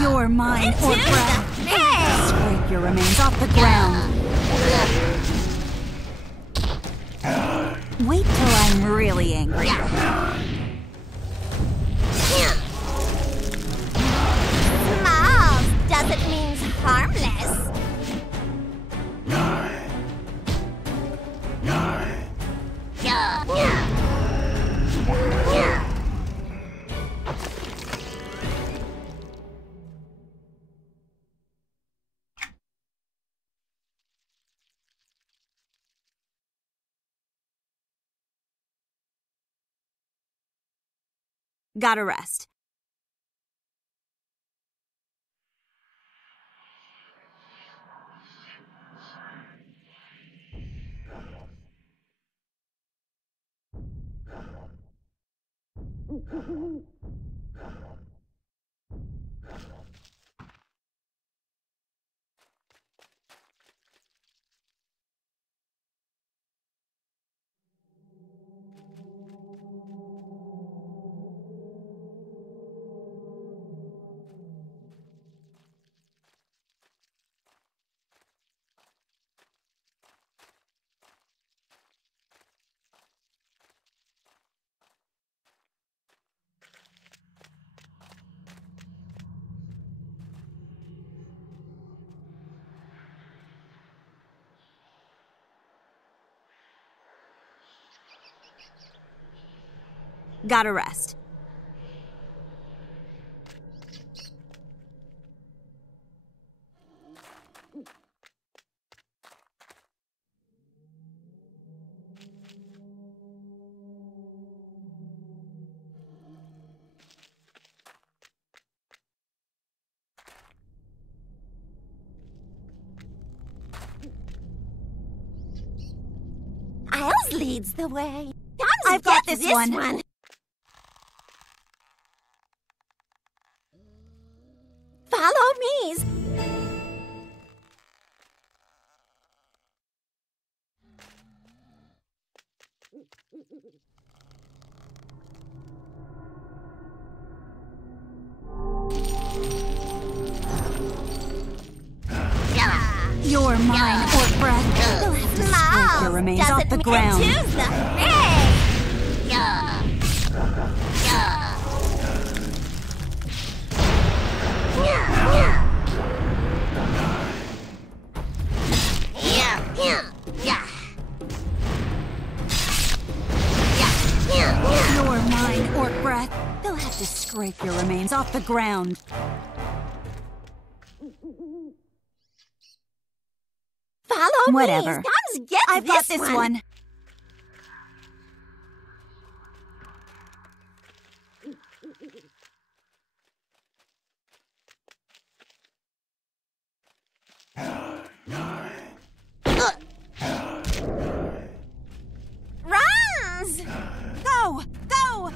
You're mine, Orc Breath. Scrape your remains off the ground. Wait till I'm really angry. Smalls doesn't mean harmless. Gotta rest. Gotta rest. Tails leads the way. I've got this one. Follow me. Your mind or breath, you'll have to scrape your remains off the ground. Choose the Your mind or breath, they'll have to scrape your remains off the ground. Follow Whatever. me. Comes get I've got this one. Runs! Go! Go!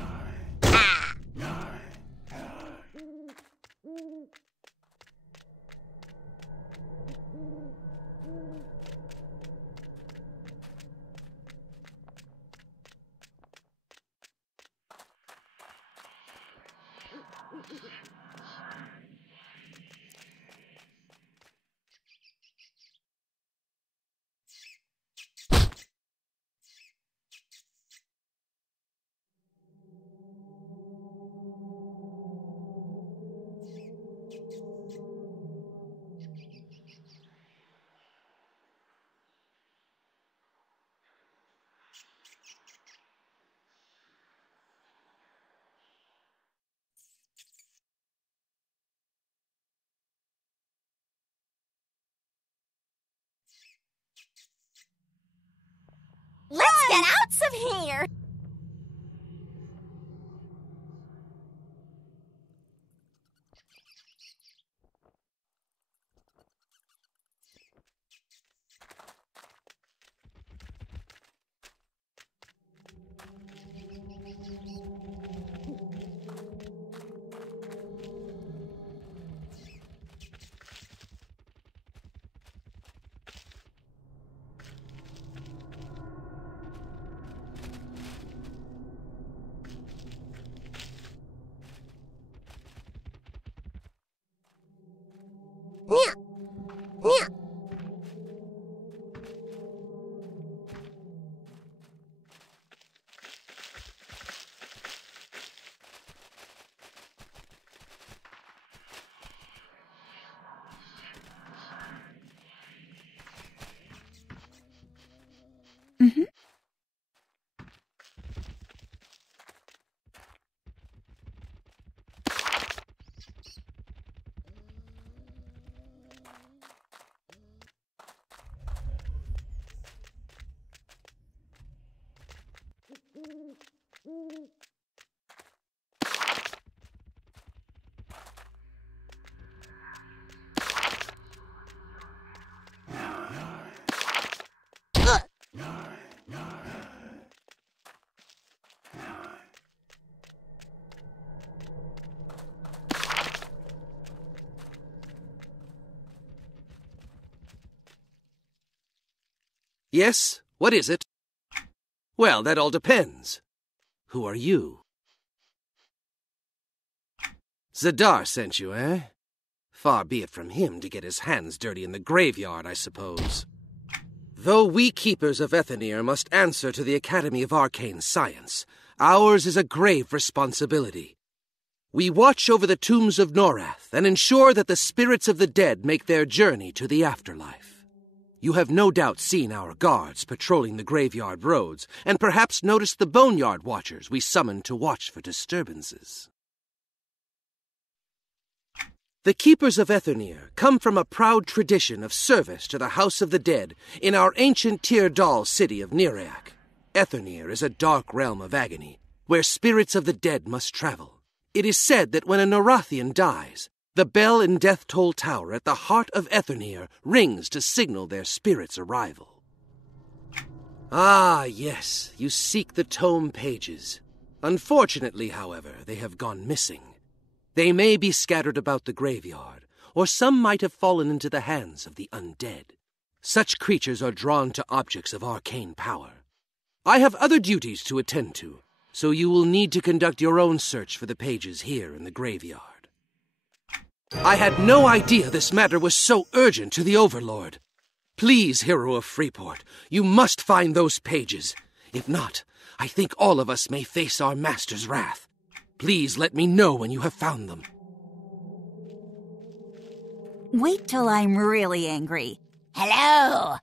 Let's get out of here. Yes? What is it? Well, that all depends. Who are you? Zadar sent you, eh? Far be it from him to get his hands dirty in the graveyard, I suppose. Though we keepers of Ethanir must answer to the Academy of Arcane Science, ours is a grave responsibility. We watch over the tombs of Norath and ensure that the spirits of the dead make their journey to the afterlife. You have no doubt seen our guards patrolling the graveyard roads, and perhaps noticed the boneyard watchers we summoned to watch for disturbances. The Keepers of Ethanir come from a proud tradition of service to the House of the Dead in our ancient Tyrdal city of Nereak. Ethanir is a dark realm of agony, where spirits of the dead must travel. It is said that when a Norathian dies, the bell in Death Toll Tower at the heart of Ethanir rings to signal their spirit's arrival. Ah, yes, you seek the tome pages. Unfortunately, however, they have gone missing. They may be scattered about the graveyard, or some might have fallen into the hands of the undead. Such creatures are drawn to objects of arcane power. I have other duties to attend to, so you will need to conduct your own search for the pages here in the graveyard. I had no idea this matter was so urgent to the Overlord. Please, Hero of Freeport, you must find those pages. If not, I think all of us may face our master's wrath. Please let me know when you have found them. Wait till I'm really angry. Hello!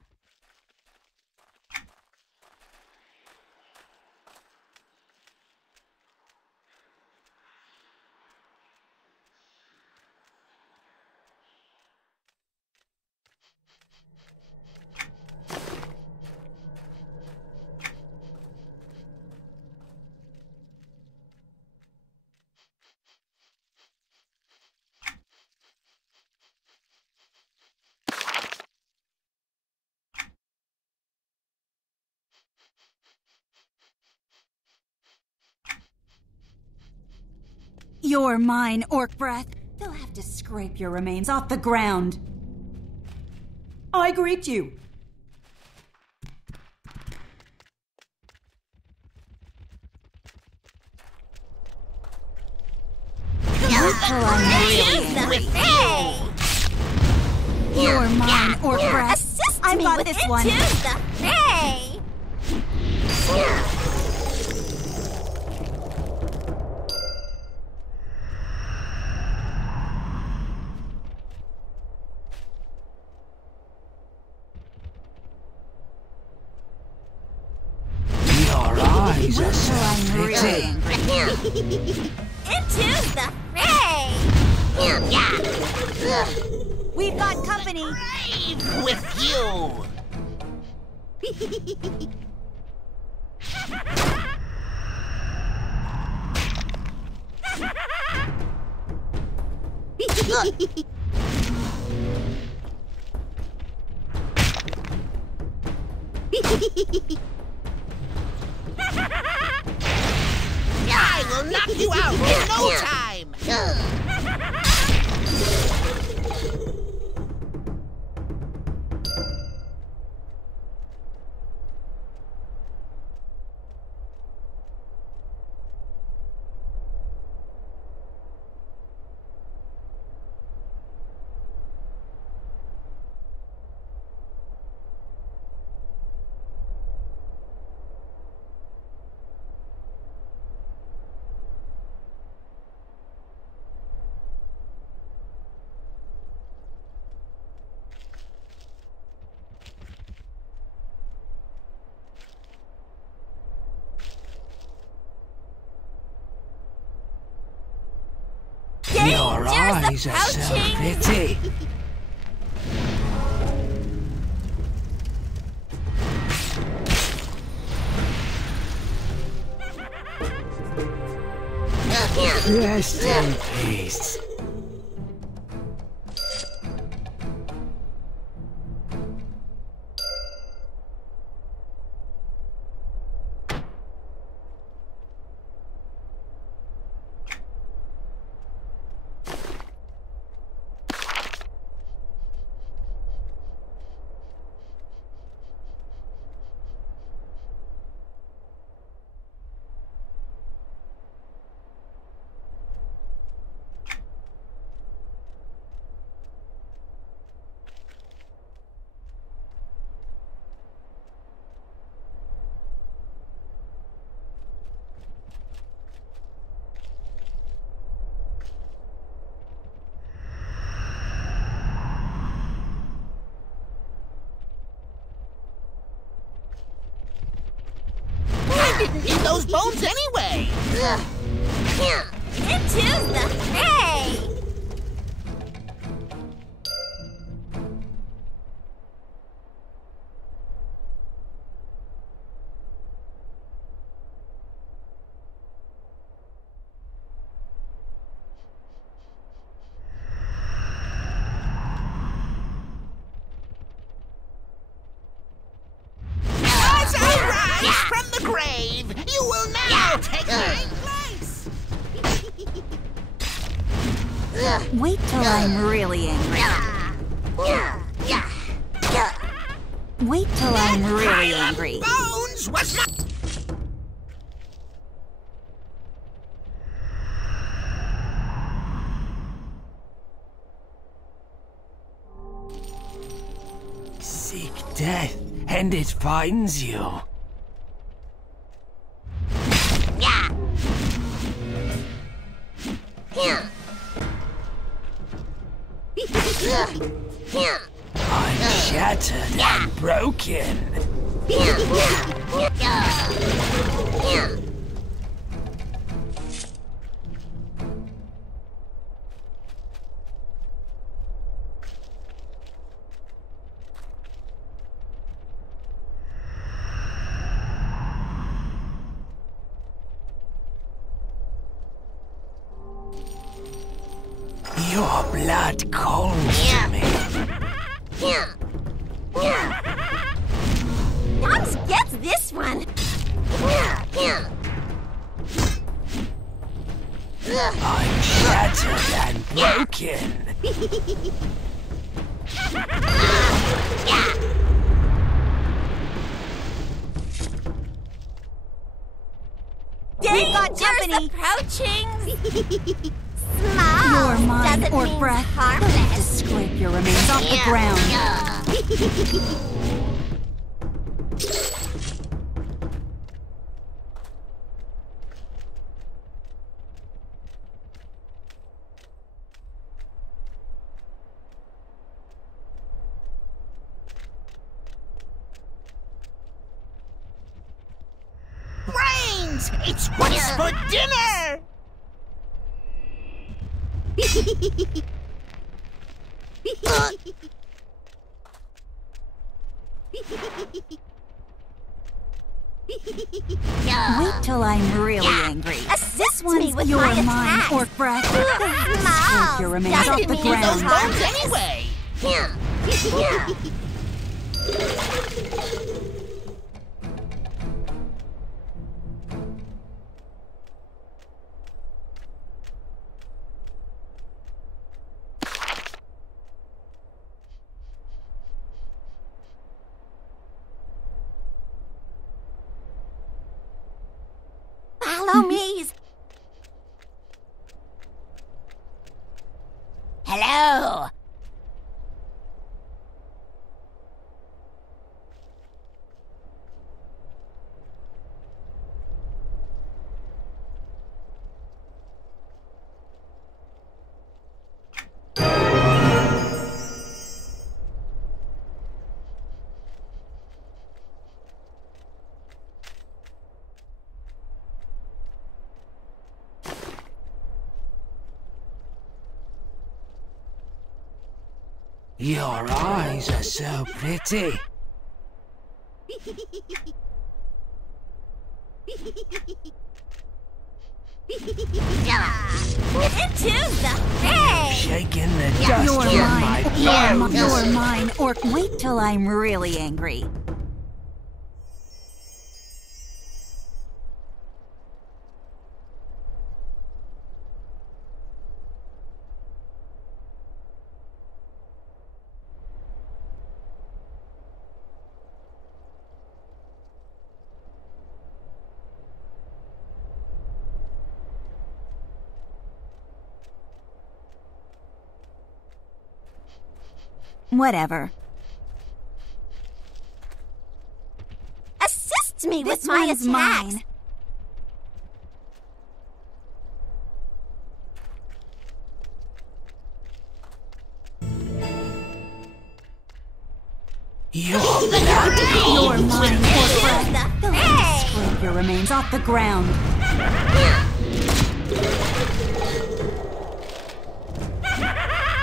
You're mine, Orc Breath. They'll have to scrape your remains off the ground. I greet you. Wait till I'm really angry. You're mine, Orc Breath. Assist I me got with this Into one. the Fray! Your eyes are so pretty. Into the Fray! We've got company. Brave with you! I will knock you out in no time! Your eyes are so pretty. Rest in peace. Didn't need those bones anyway! Into the Fray! Eyes out! I'm really angry. Wait till I'm really angry. Bones was my... Seek death, and it finds you. I'm shattered and broken. Your blood calls to me. Moms gets this one. I'm shattered and broken. We've got company approaching. Small. Your mind doesn't or mean breath will have to harmless. scrape your remains off the ground. Brains! It's what's for dinner! Wait till I'm really angry. Assist This me one's with your my mind attack. or breath. They'll have to scrape your remains Doesn't off the mean those ground. Bones anyway! Follow me. Hello. Your eyes are so pretty. Into the face. Shaking the dust Your from my mind, bones. your mind, or wait till I'm really angry. Whatever. Assist me with This my one's attacks. mine. Your Your mind or breath. They'll have to scrape your remains off the ground.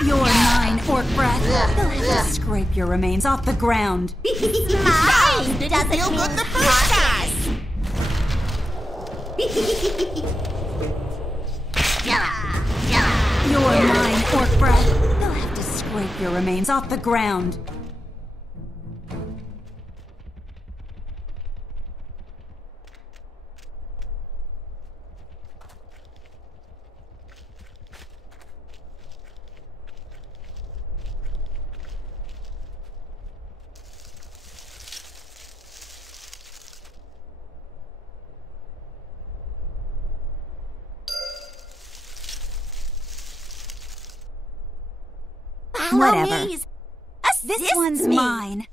Your mind or breath. They'll have to scrape your remains off the ground. Mine doesn't Feel mean good the first time! Your mind or breath. They'll have to scrape your remains off the ground. Whatever. me. This one's mine.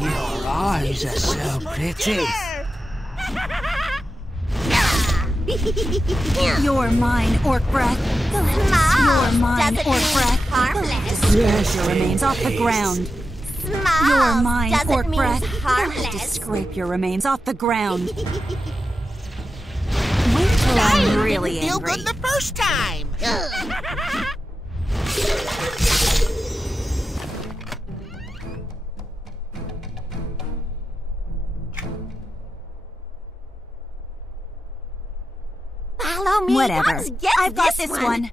Your eyes are so pretty. You're mine, orc breath. You're mine, orc breath. Harmless. Your remains off the ground. Smalls You're mine, doesn't orc mean breath. You'll have to harmless. scrape your remains off the ground. Wait till I'm really Didn't feel angry. good the first time. Follow me. Whatever. Guns, get I've got this one. one.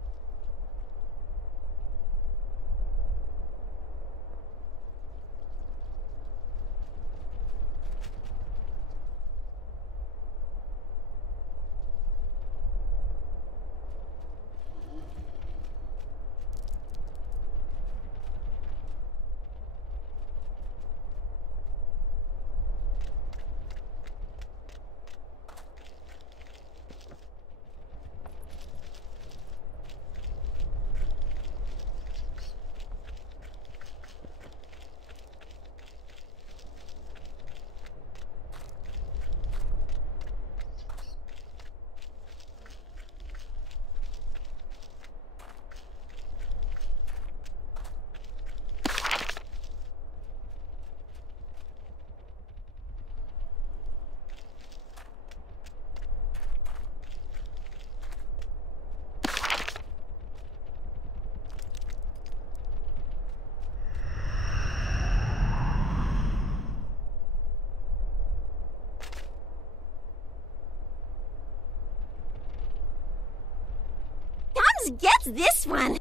Guns, get this one.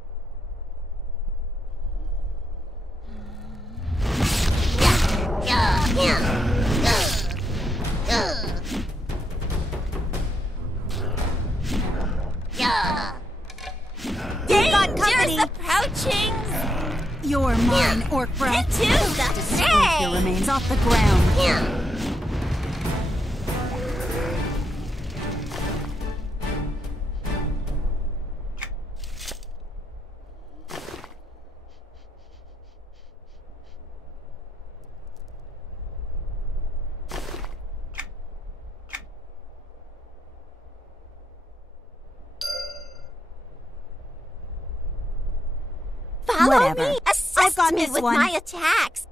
They've got company. Approaching. You're mine, orc breath. Into You'll have to the scrape fray. your remains off the ground. Follow Whatever. me. I've got Assist me this with one. my attacks.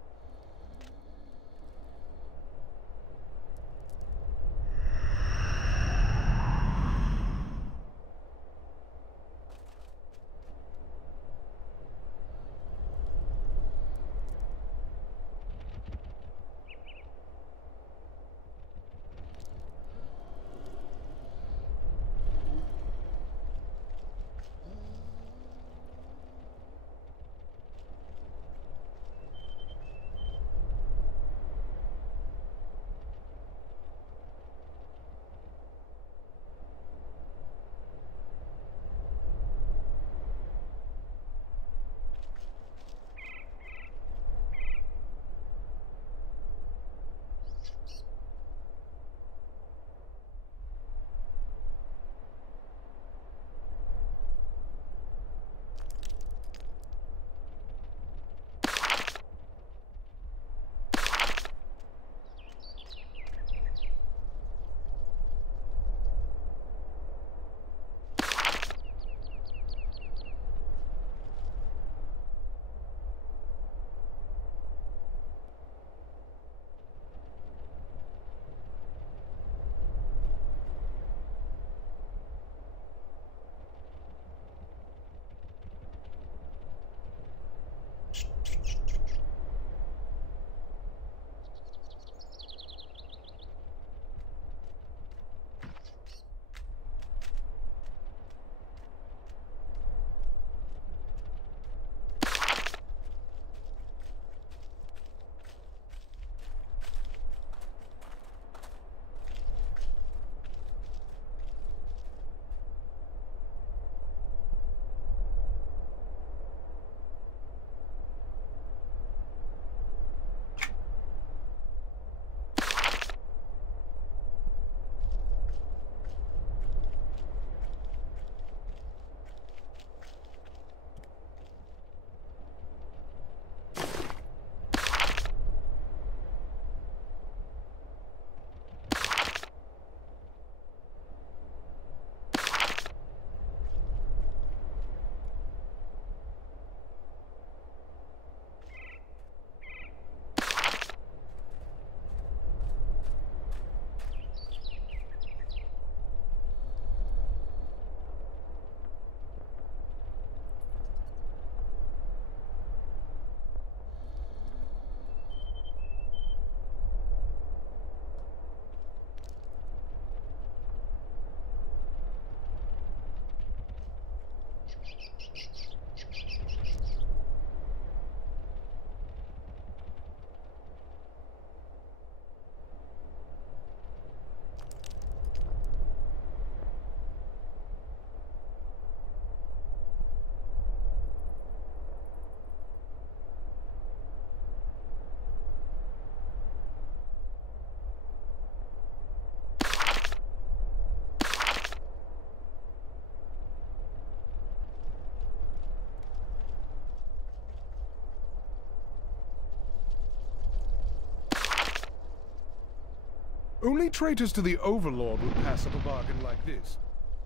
Only traitors to the Overlord would pass up a bargain like this.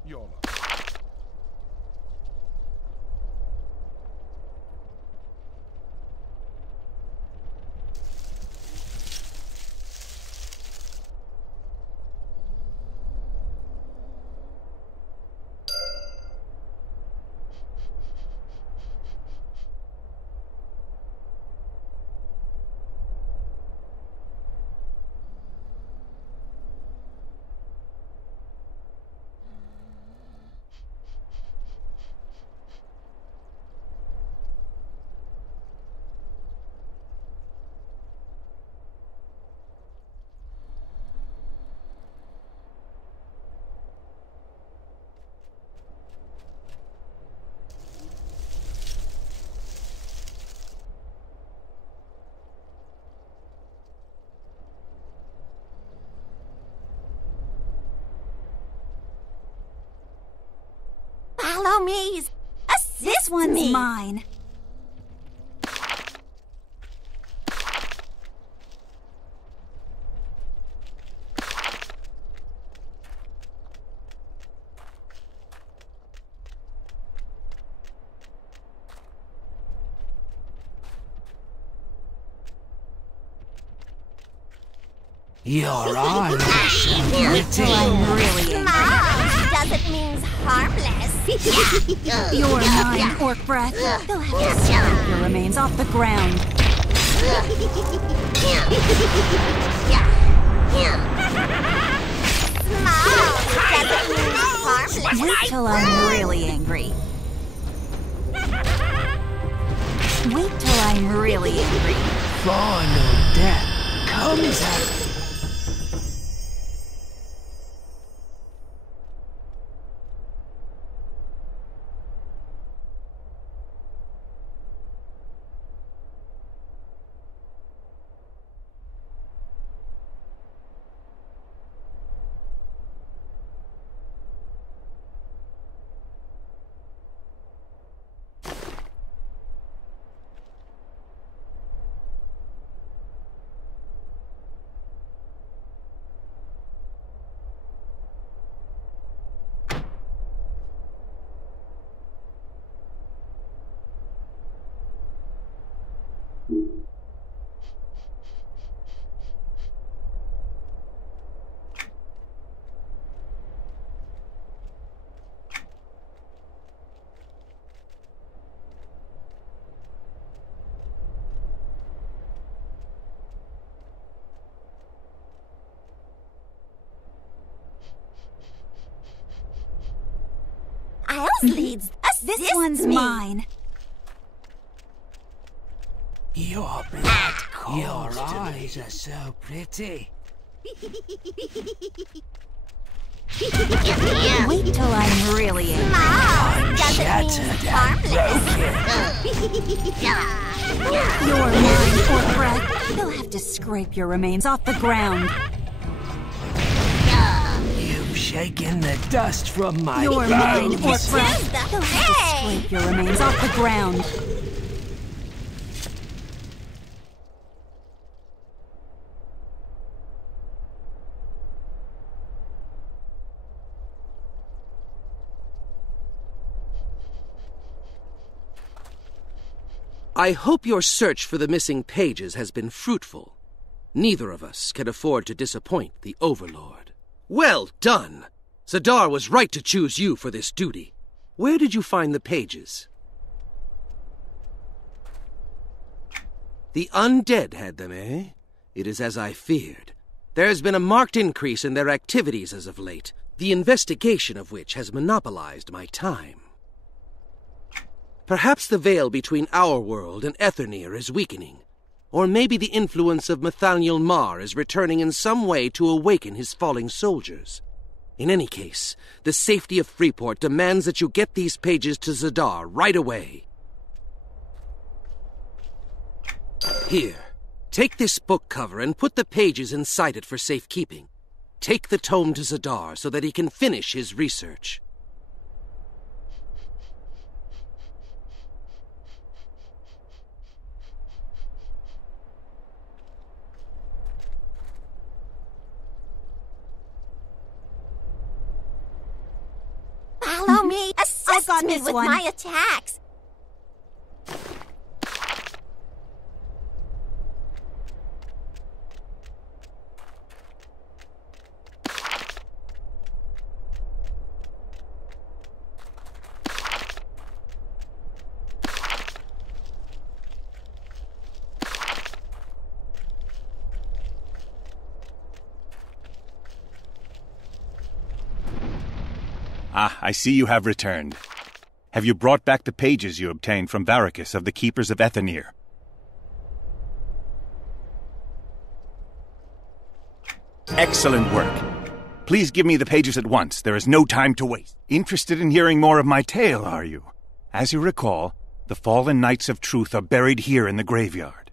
You're not. Follow me. Assist This one's me. mine. Your eyes are so pretty. I'm really angry. Small doesn't mean harmless. Your mine, orc breath. They'll have to scrape your remains off the ground. Small doesn't mean harmless. Wait till I'm really angry. Wait till I'm really angry. Final death comes at Leads. This one's mine. your blood calls. Your eyes are so pretty. Wait till I'm really angry. I'm doesn't mean shattered and broken. Your mine, orc breath. They'll have to scrape your remains off the ground. You've shaken the dust from my Your mine, orc bones. breath. They'll have to scrape your remains off the ground. I hope your search for the missing pages has been fruitful. Neither of us can afford to disappoint the Overlord. Well done! Zadar was right to choose you for this duty. Where did you find the pages? The undead had them, eh? It is as I feared. There has been a marked increase in their activities as of late, the investigation of which has monopolized my time. Perhaps the veil between our world and Etherneer is weakening. Or maybe the influence of Nathaniel Marr is returning in some way to awaken his falling soldiers. In any case, the safety of Freeport demands that you get these pages to Zadar right away. Here, take this book cover and put the pages inside it for safekeeping. Take the tome to Zadar so that he can finish his research. missed on me this with one. my attacks. Ah, I see you have returned. Have you brought back the pages you obtained from Varicus of the Keepers of Ethanir? Excellent work. Please give me the pages at once. There is no time to waste. Interested in hearing more of my tale, are you? As you recall, the fallen Knights of Truth are buried here in the graveyard.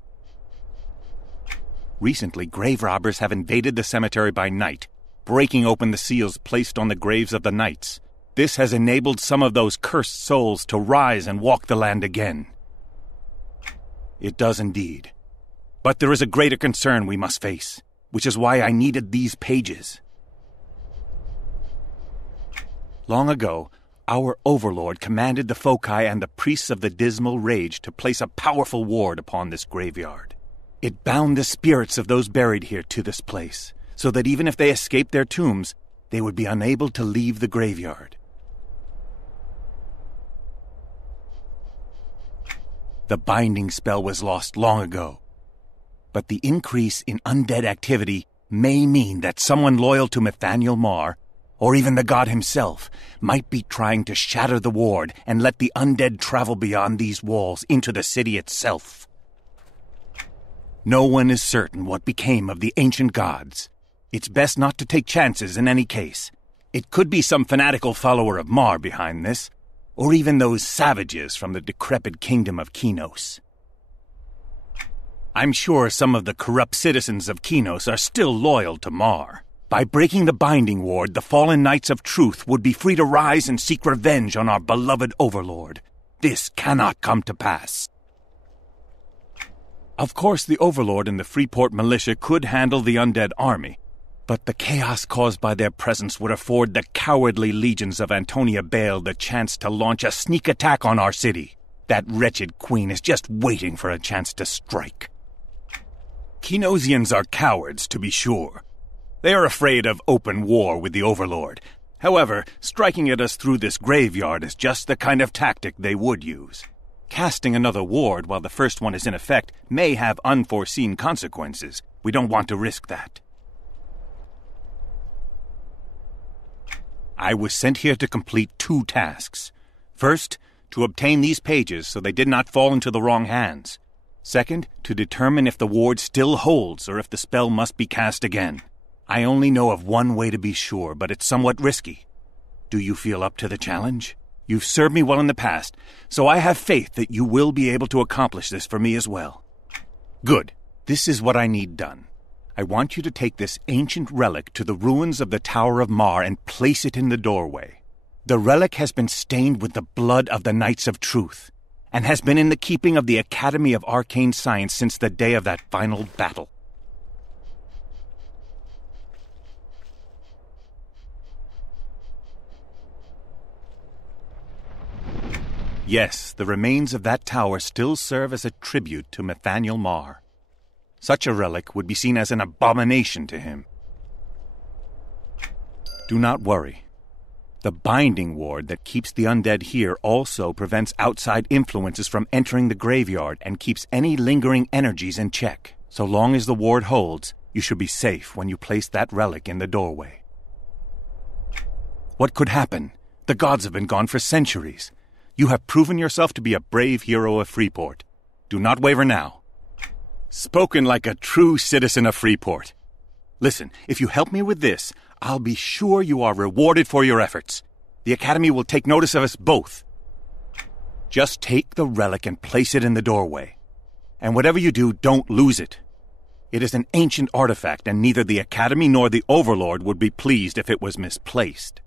Recently, grave robbers have invaded the cemetery by night, breaking open the seals placed on the graves of the knights. This has enabled some of those cursed souls to rise and walk the land again. It does indeed. But there is a greater concern we must face, which is why I needed these pages. Long ago, our overlord commanded the foci and the priests of the Dismal Rage to place a powerful ward upon this graveyard. It bound the spirits of those buried here to this place, so that even if they escaped their tombs, they would be unable to leave the graveyard. The binding spell was lost long ago, but the increase in undead activity may mean that someone loyal to Nathaniel Marr, or even the god himself, might be trying to shatter the ward and let the undead travel beyond these walls into the city itself. No one is certain what became of the ancient gods. It's best not to take chances in any case. It could be some fanatical follower of Marr behind this, or even those savages from the decrepit kingdom of Kinos. I'm sure some of the corrupt citizens of Kinos are still loyal to Marr. By breaking the binding ward, the fallen Knights of Truth would be free to rise and seek revenge on our beloved overlord. This cannot come to pass. Of course, the overlord and the Freeport militia could handle the undead army, but the chaos caused by their presence would afford the cowardly legions of Antonia Bale the chance to launch a sneak attack on our city. That wretched queen is just waiting for a chance to strike. Kinosians are cowards, to be sure. They are afraid of open war with the overlord. However, striking at us through this graveyard is just the kind of tactic they would use. Casting another ward while the first one is in effect may have unforeseen consequences. We don't want to risk that. I was sent here to complete 2 tasks. First, to obtain these pages so they did not fall into the wrong hands. Second, to determine if the ward still holds or if the spell must be cast again. I only know of one way to be sure, but it's somewhat risky. Do you feel up to the challenge? You've served me well in the past, so I have faith that you will be able to accomplish this for me as well. Good. This is what I need done. I want you to take this ancient relic to the ruins of the Tower of Marr and place it in the doorway. The relic has been stained with the blood of the Knights of Truth, and has been in the keeping of the Academy of Arcane Science since the day of that final battle. Yes, the remains of that tower still serve as a tribute to Nathaniel Marr. Such a relic would be seen as an abomination to him. Do not worry. The binding ward that keeps the undead here also prevents outside influences from entering the graveyard and keeps any lingering energies in check. So long as the ward holds, you should be safe when you place that relic in the doorway. What could happen? The gods have been gone for centuries. You have proven yourself to be a brave hero of Freeport. Do not waver now. Spoken like a true citizen of Freeport. Listen, if you help me with this, I'll be sure you are rewarded for your efforts. The Academy will take notice of us both. Just take the relic and place it in the doorway. And whatever you do, don't lose it. It is an ancient artifact, and neither the Academy nor the Overlord would be pleased if it was misplaced.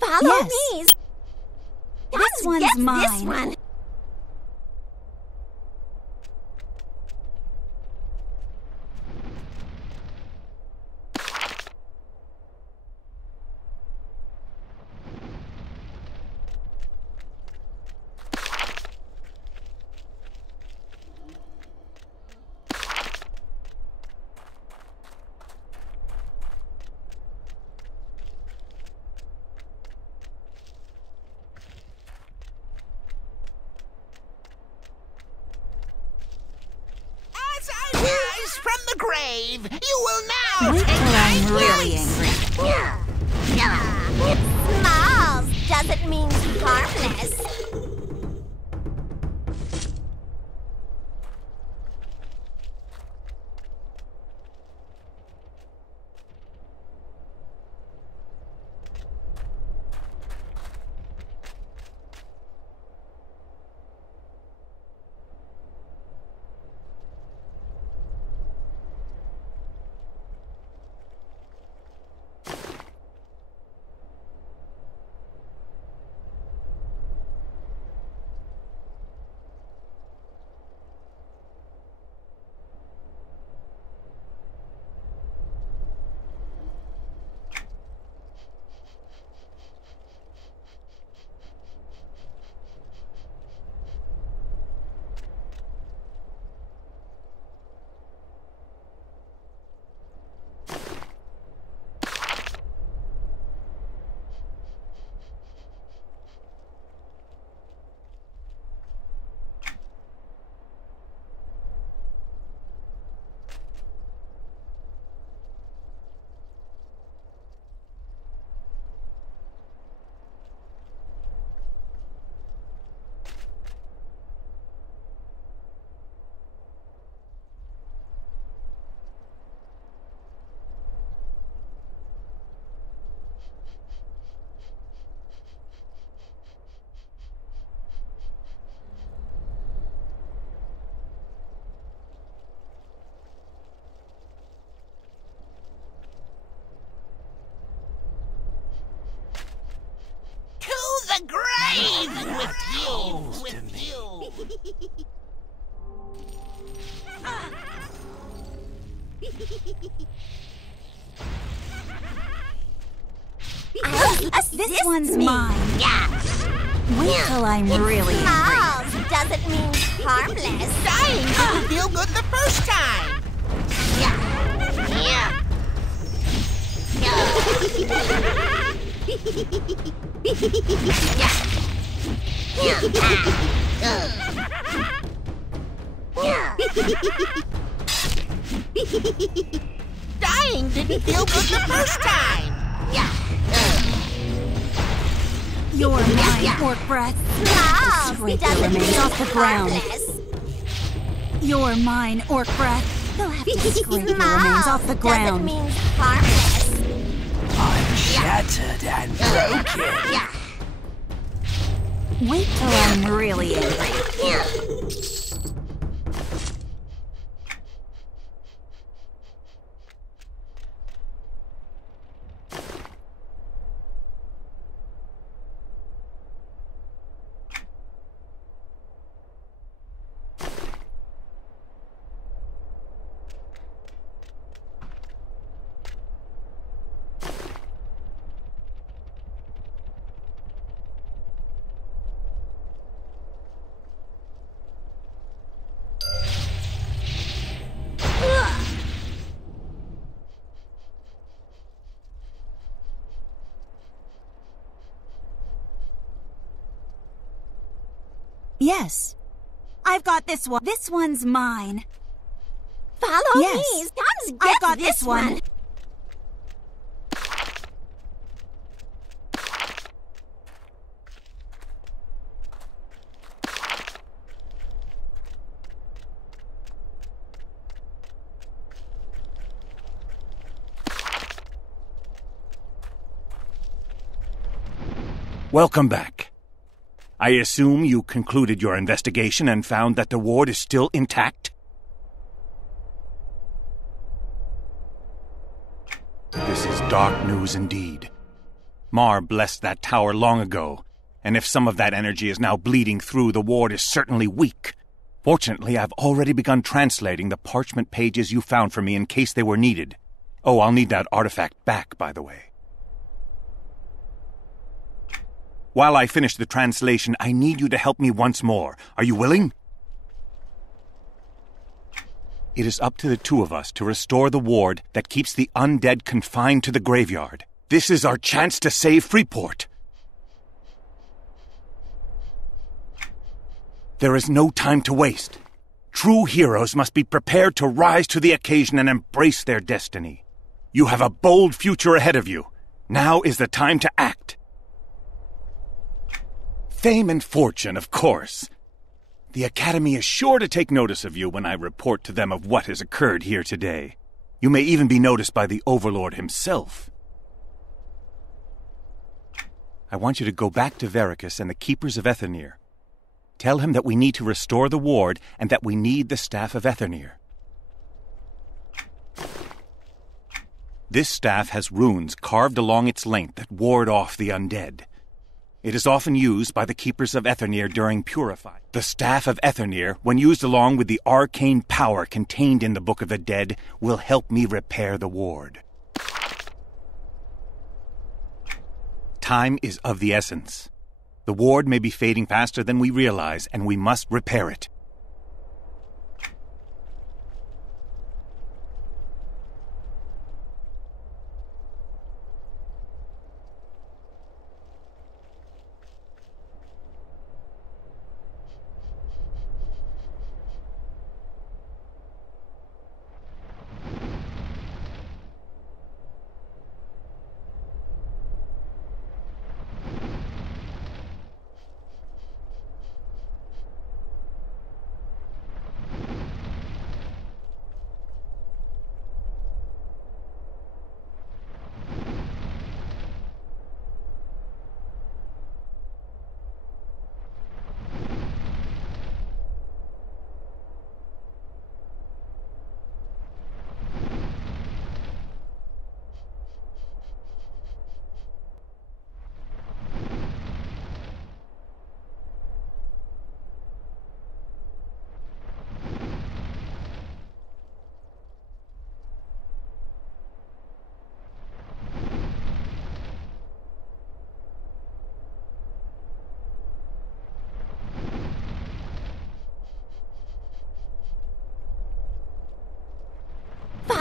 Follow me. This one's mine. This one. grave! You will now Wait take till my I'm really place. Smalls doesn't mean harmless. The grave with you. This one's mine. Yeah. Wait till I'm really Smalls doesn't mean harmless. Dying didn't feel good the first time. Yeah. Dying didn't feel good the first time. Your mine, orc breath. Smalls Scrape your doesn't remains mean off the ground. harmless. Your mine, orc breath. They'll have to scrape your remains off the Doesn't ground. mean harmless. I'm shattered and broken. Wait till I'm really angry. Yes. I've got this one. This one's mine. Follow Yes. me. Some's I've got this one. Welcome back. I assume you concluded your investigation and found that the ward is still intact? This is dark news indeed. Mar blessed that tower long ago, and if some of that energy is now bleeding through, the ward is certainly weak. Fortunately, I've already begun translating the parchment pages you found for me in case they were needed. Oh, I'll need that artifact back, by the way. While I finish the translation, I need you to help me once more. Are you willing? It is up to the two of us to restore the ward that keeps the undead confined to the graveyard. This is our chance to save Freeport. There is no time to waste. True heroes must be prepared to rise to the occasion and embrace their destiny. You have a bold future ahead of you. Now is the time to act. Fame and fortune, of course. The Academy is sure to take notice of you when I report to them of what has occurred here today. You may even be noticed by the Overlord himself. I want you to go back to Everquest and the Keepers of Etherneer. Tell him that we need to restore the ward and that we need the staff of Etherneer. This staff has runes carved along its length that ward off the undead. It is often used by the Keepers of Etherneer during Purify. The Staff of Etherneer, when used along with the arcane power contained in the Book of the Dead, will help me repair the ward. Time is of the essence. The ward may be fading faster than we realize, and we must repair it.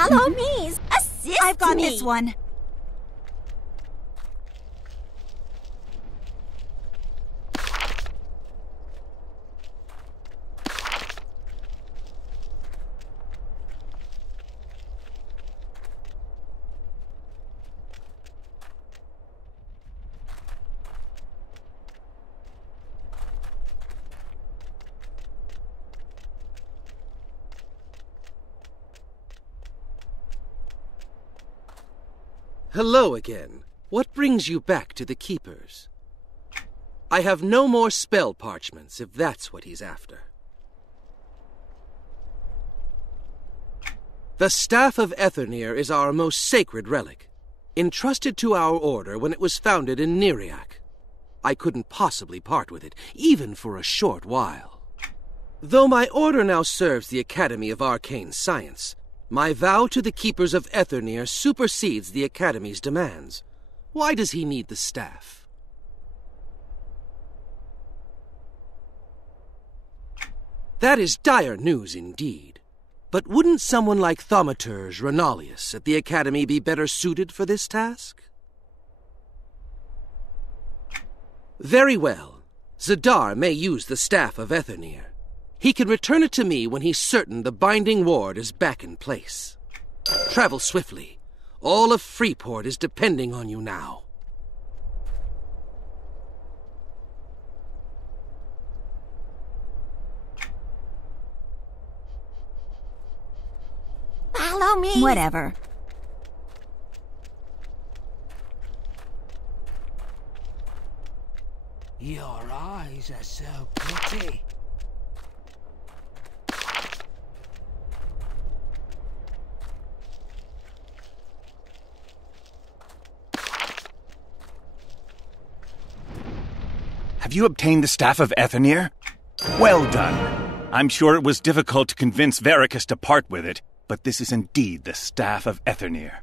Follow me. Assist I've got me. this one. Hello again. What brings you back to the Keepers? I have no more spell parchments, if that's what he's after. The Staff of Etherneer is our most sacred relic, entrusted to our order when it was founded in Neriak. I couldn't possibly part with it, even for a short while. Though my order now serves the Academy of Arcane Science, my vow to the Keepers of Etherneer supersedes the Academy's demands. Why does he need the staff? That is dire news indeed. But wouldn't someone like Thaumaturge Renalius at the Academy be better suited for this task? Very well. Zadar may use the Staff of Etherneer. He can return it to me when he's certain the binding ward is back in place. Travel swiftly. All of Freeport is depending on you now. Follow me. Whatever. Your eyes are so pretty. Have you obtained the Staff of Etherneer? Well done. I'm sure it was difficult to convince Everquest to part with it, but this is indeed the Staff of Etherneer.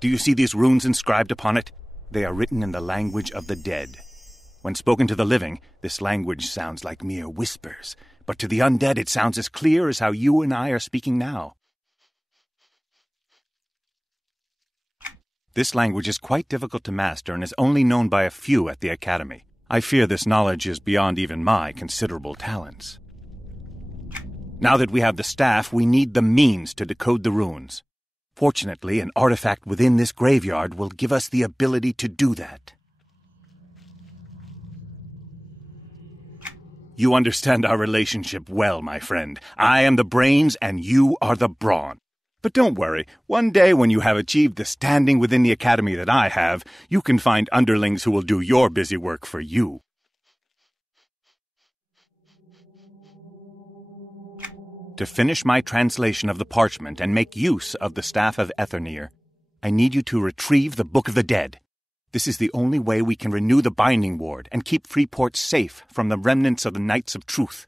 Do you see these runes inscribed upon it? They are written in the language of the dead. When spoken to the living, this language sounds like mere whispers, but to the undead it sounds as clear as how you and I are speaking now. This language is quite difficult to master and is only known by a few at the Academy. I fear this knowledge is beyond even my considerable talents. Now that we have the staff, we need the means to decode the runes. Fortunately, an artifact within this graveyard will give us the ability to do that. You understand our relationship well, my friend. I am the brains and you are the brawn. But don't worry, one day when you have achieved the standing within the academy that I have, you can find underlings who will do your busy work for you. To finish my translation of the parchment and make use of the Staff of Etherneer, I need you to retrieve the Book of the Dead. This is the only way we can renew the Binding Ward and keep Freeport safe from the remnants of the Knights of Truth.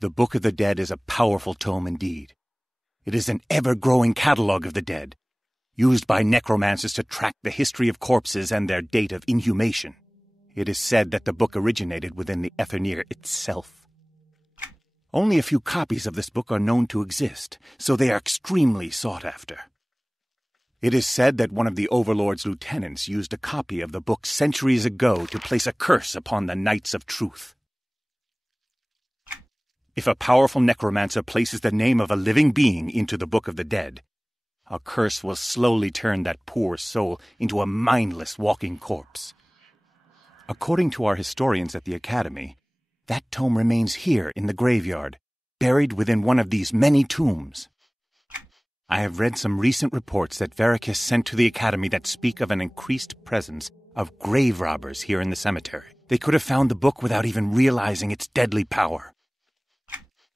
The Book of the Dead is a powerful tome indeed. It is an ever-growing catalogue of the dead, used by necromancers to track the history of corpses and their date of inhumation. It is said that the book originated within the Etherneer itself. Only a few copies of this book are known to exist, so they are extremely sought after. It is said that one of the Overlord's lieutenants used a copy of the book centuries ago to place a curse upon the Knights of Truth. If a powerful necromancer places the name of a living being into the Book of the Dead, a curse will slowly turn that poor soul into a mindless walking corpse. According to our historians at the Academy, that tome remains here in the graveyard, buried within one of these many tombs. I have read some recent reports that Everquest sent to the Academy that speak of an increased presence of grave robbers here in the cemetery. They could have found the book without even realizing its deadly power.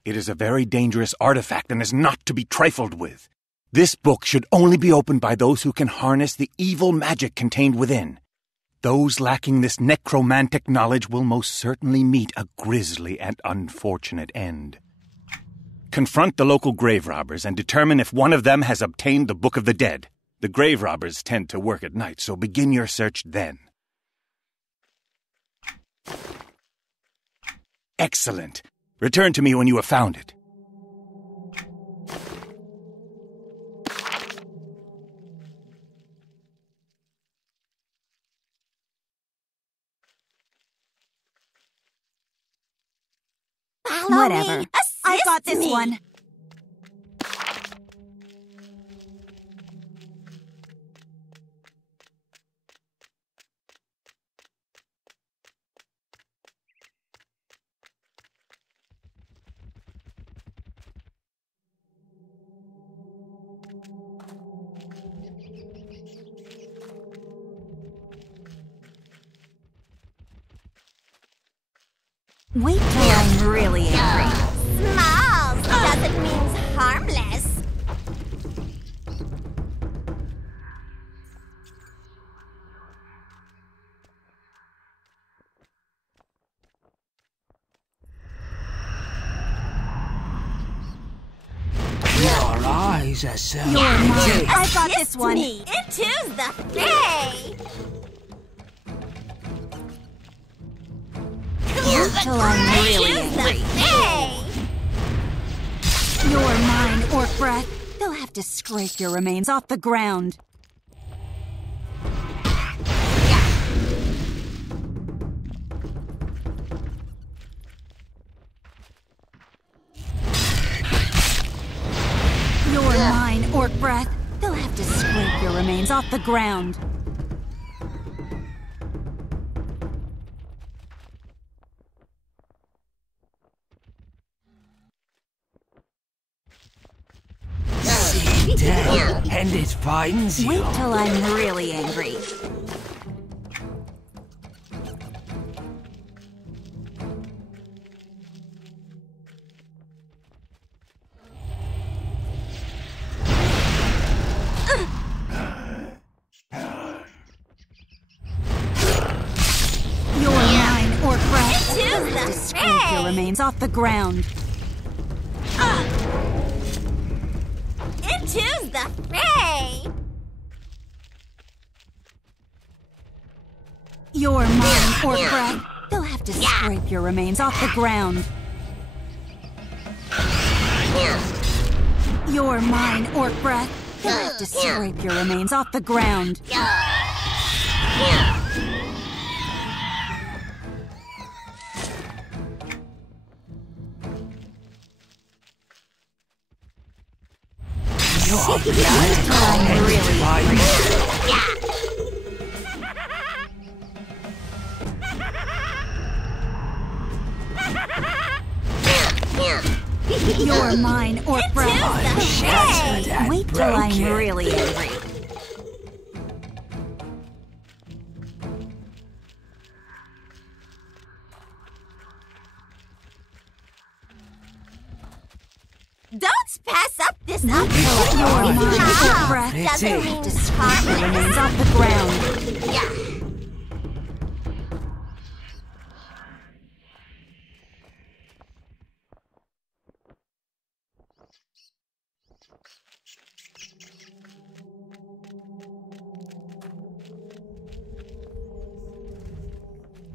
It is a very dangerous artifact and is not to be trifled with. This book should only be opened by those who can harness the evil magic contained within. Those lacking this necromantic knowledge will most certainly meet a grisly and unfortunate end. Confront the local grave robbers and determine if one of them has obtained the Book of the Dead. The grave robbers tend to work at night, so begin your search then. Excellent. Return to me when you have found it. Whatever. I got this one. Wait till I'm really angry. Smalls doesn't mean harmless. Your eyes are so You're mine. I got this one. Me into the fray. Till I'm really angry. You're mine, Orc Breath. They'll have to scrape your remains off the ground. You're mine, Orc Breath. They'll have to scrape your remains off the ground. And it finds you. Wait till I'm really angry. You're mine, Orc Breath. You'll have to scrape your remains off the ground. Into the fray. You're mine, Orc Breath. They'll have to scrape your remains off the ground. You're mine, Orc Breath. They'll have to scrape your remains off the ground. Your blood ended by me. You're mine, Orc Breath. I'm shattered and Wait till I'm broken. really angry. Don't pass up this You're opportunity. mine, Orc Breath. Doesn't mean It remains off the ground. Yeah.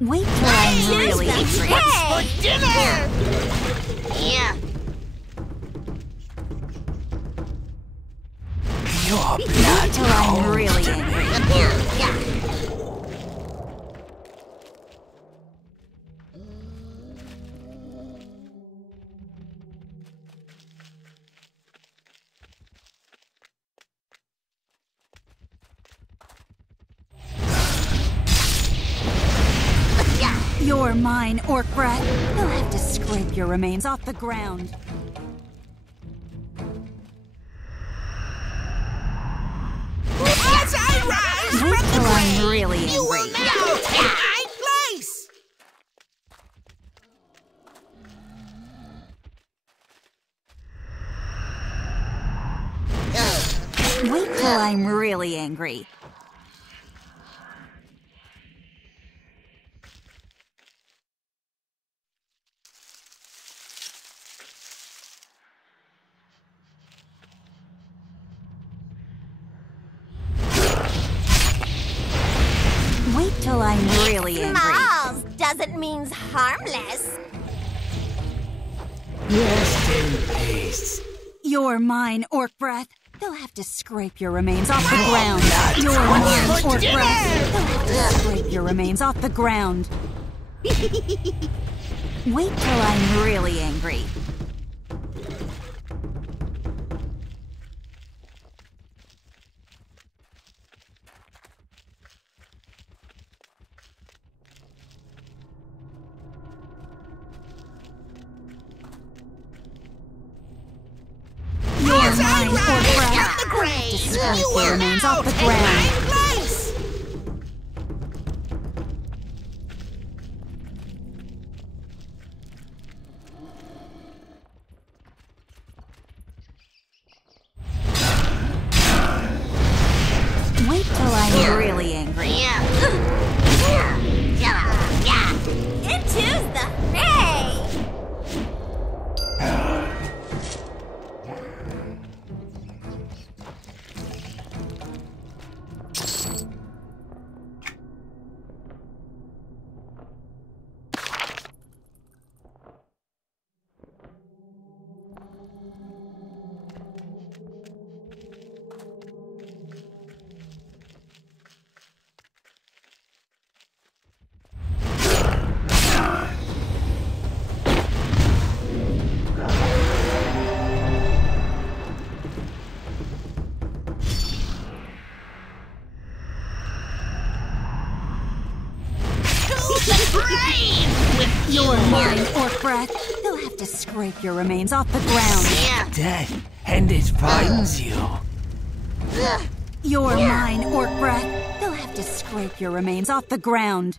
Wait till I'm really angry. What's for dinner? Yeah. Your Wait blood till I'm cold really to angry. Yeah. You're mine, Orc Breath. You'll have to scrape your remains off the ground. As I rise Wait from the till I'm grave, really you will angry. now take my place. Wait till I'm really angry. Wait till I'm really angry. Smalls doesn't mean harmless. Rest in peace. You're mine, Orc Breath. They'll have to scrape your remains off the ground. You're mine, Orc Breath. They'll have to scrape your remains off the ground. Wait till I'm really angry. You're mine, Orc Breath. The They'll have to grave, scrape you your will remains now off the take ground. my place. Wait till I'm really angry. Yeah. Into the fray. You're mine, Orc Breath. They'll have to scrape your remains off the ground. Death, and it finds you. You're mine, Orc Breath. They'll have to scrape your remains off the ground.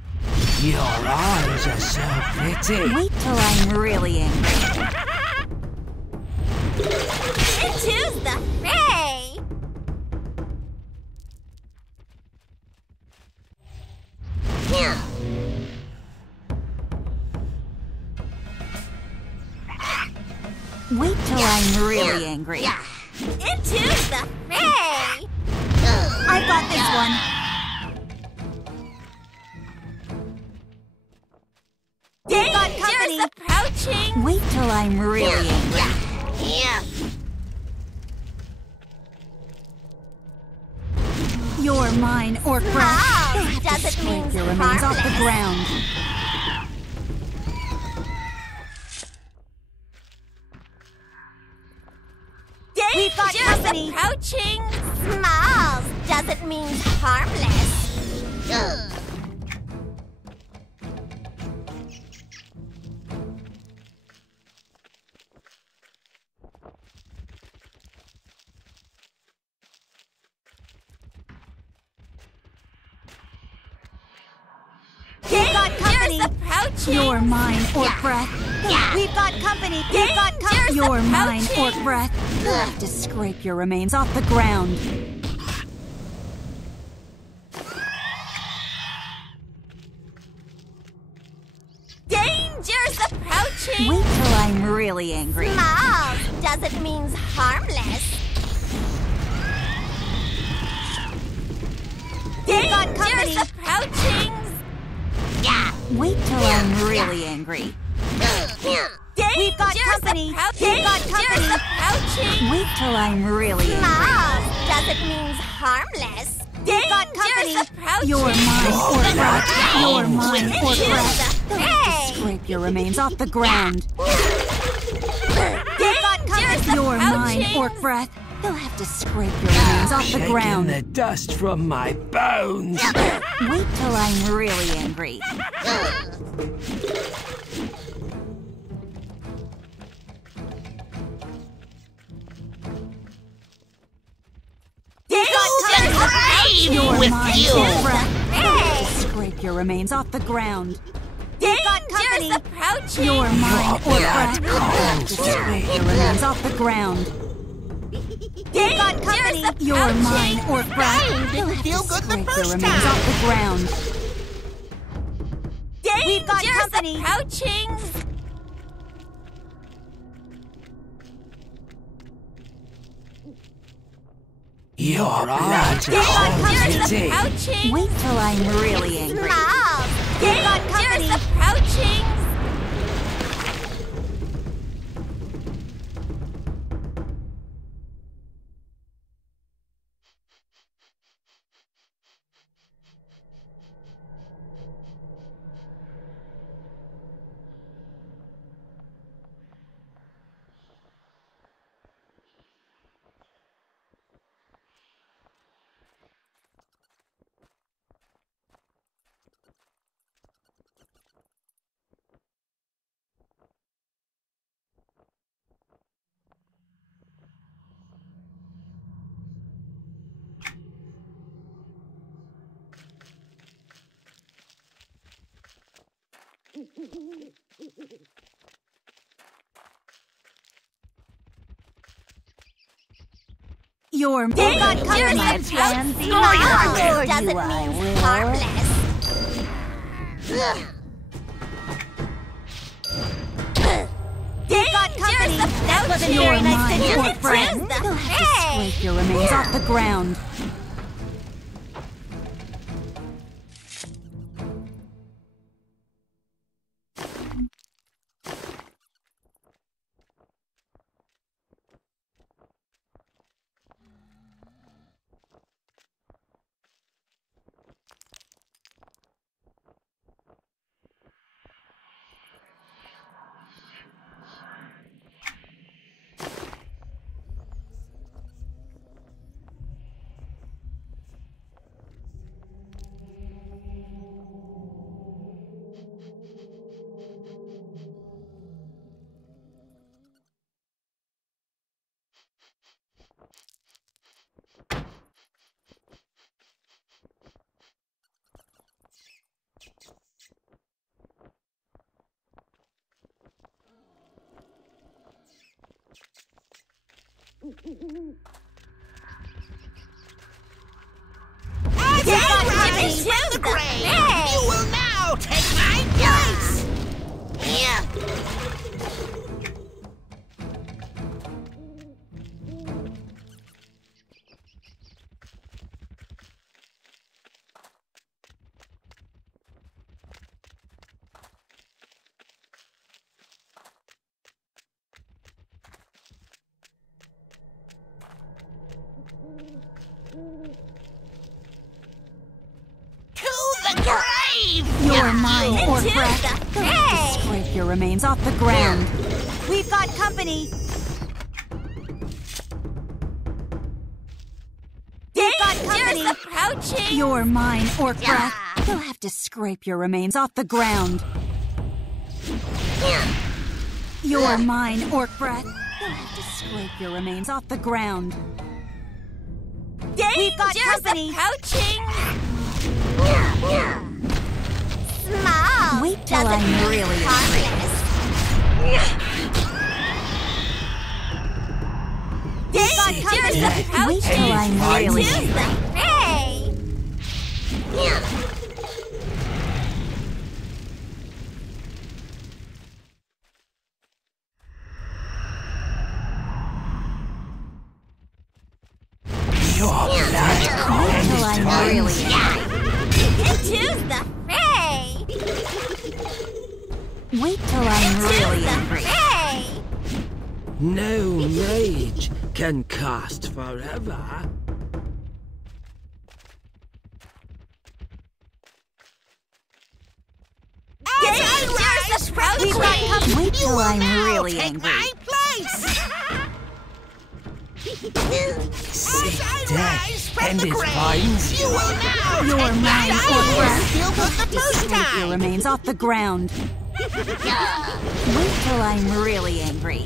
Your eyes are so pretty. Wait till I'm really angry. Into the fray. Wait till I'm really angry. Into the fray. I got this one. Danger's approaching. Wait till I'm really angry. Yeah. You're mine, Orc Breath. They'll have to doesn't mean scrape your remains off the harmless. ground. We've got company. company. Approaching. Smalls doesn't mean harmless. Ugh. We've got company. You're mine, orc breath. We've got company. We've got company. You're mine, orc breath. You'll have to scrape your remains off the ground. Danger's approaching. Wait till I'm really angry. Smalls doesn't mean harmless. We've got company. Danger's approaching. Wait till I'm really angry. We've got company. We've got company. Wait till I'm really angry. Smalls doesn't mean harmless. We've got company. You're mine, orc breath. You're mine, orc breath. They'll have to scrape your remains off the ground. We've got company. You're mine, orc breath. They'll have to scrape your remains off the ground. Shaking the dust from my bones. Wait till I'm really angry. You're with mine, you. orc breath. They'll have to scrape your remains off the ground. We've got company. You're mine, orc breath. They'll have to scrape your remains off the ground. We've got company. You're mine, orc breath. They'll have to scrape your remains off the ground. We've got company. Your blood holds me. Wait till I'm really angry. We've got company. You're mine. Got company. Smalls doesn't mean harmless. We've got company. That wasn't very nice to do, friend. They'll have to scrape your remains off the ground. As I rise from the grave, you will now take my place! You're mine, orc breath. They'll have to scrape your remains off the ground. We've got company. crouching. You're mine, orc brat. You'll have to scrape your remains off the ground. You're mine, orc brat. You'll have to scrape your remains off the ground. We've got company. Crouching. Small. Wait till I'm really angry. Danger's the crouching. Wait till I'm really Choose the prey. Wait till I'm really Choose the prey. Wait till I'm really angry. Prey. No mage can cast forever. Danger's the crouching. Wait till I'm really angry. Seek death and its vines. You will now You're mine, orc brat. feel good the first Scrape your time. remains off the ground. Wait till I'm really angry.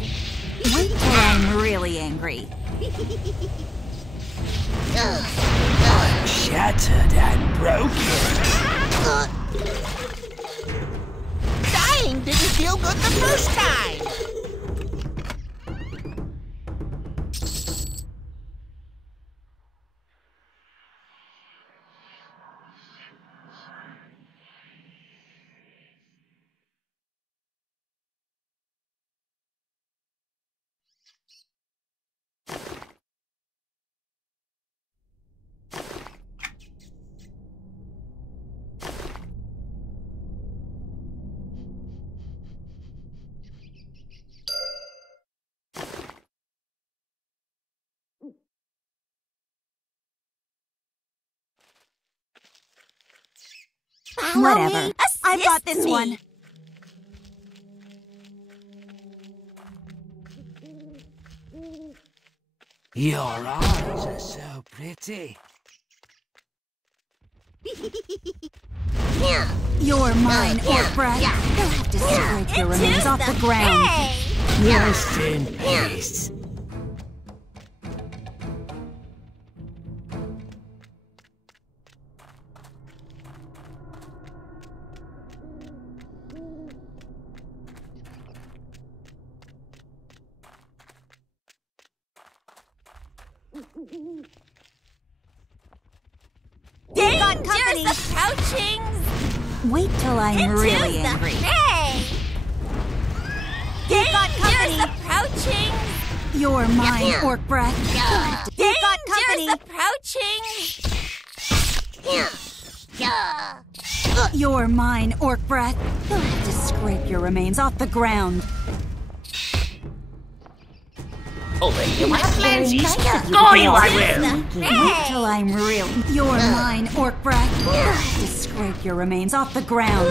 Wait till I'm really angry. Shattered and broken. Dying didn't feel good the first time. Whatever. I've got this one. Your eyes are so pretty. You're mine, orc brat. You'll have to scrape your remains off the ground. Rest in peace. Danger's the crouching. Wait till I'm really angry. Danger's the crouching. You're mine, orc brat. Danger's the crouching. You're mine, orc brat. You'll have to scrape your remains off the ground. You have plans, Go you I will. Wait till I'm real. You're mine, orc brat. You'll have to scrape your remains off the ground.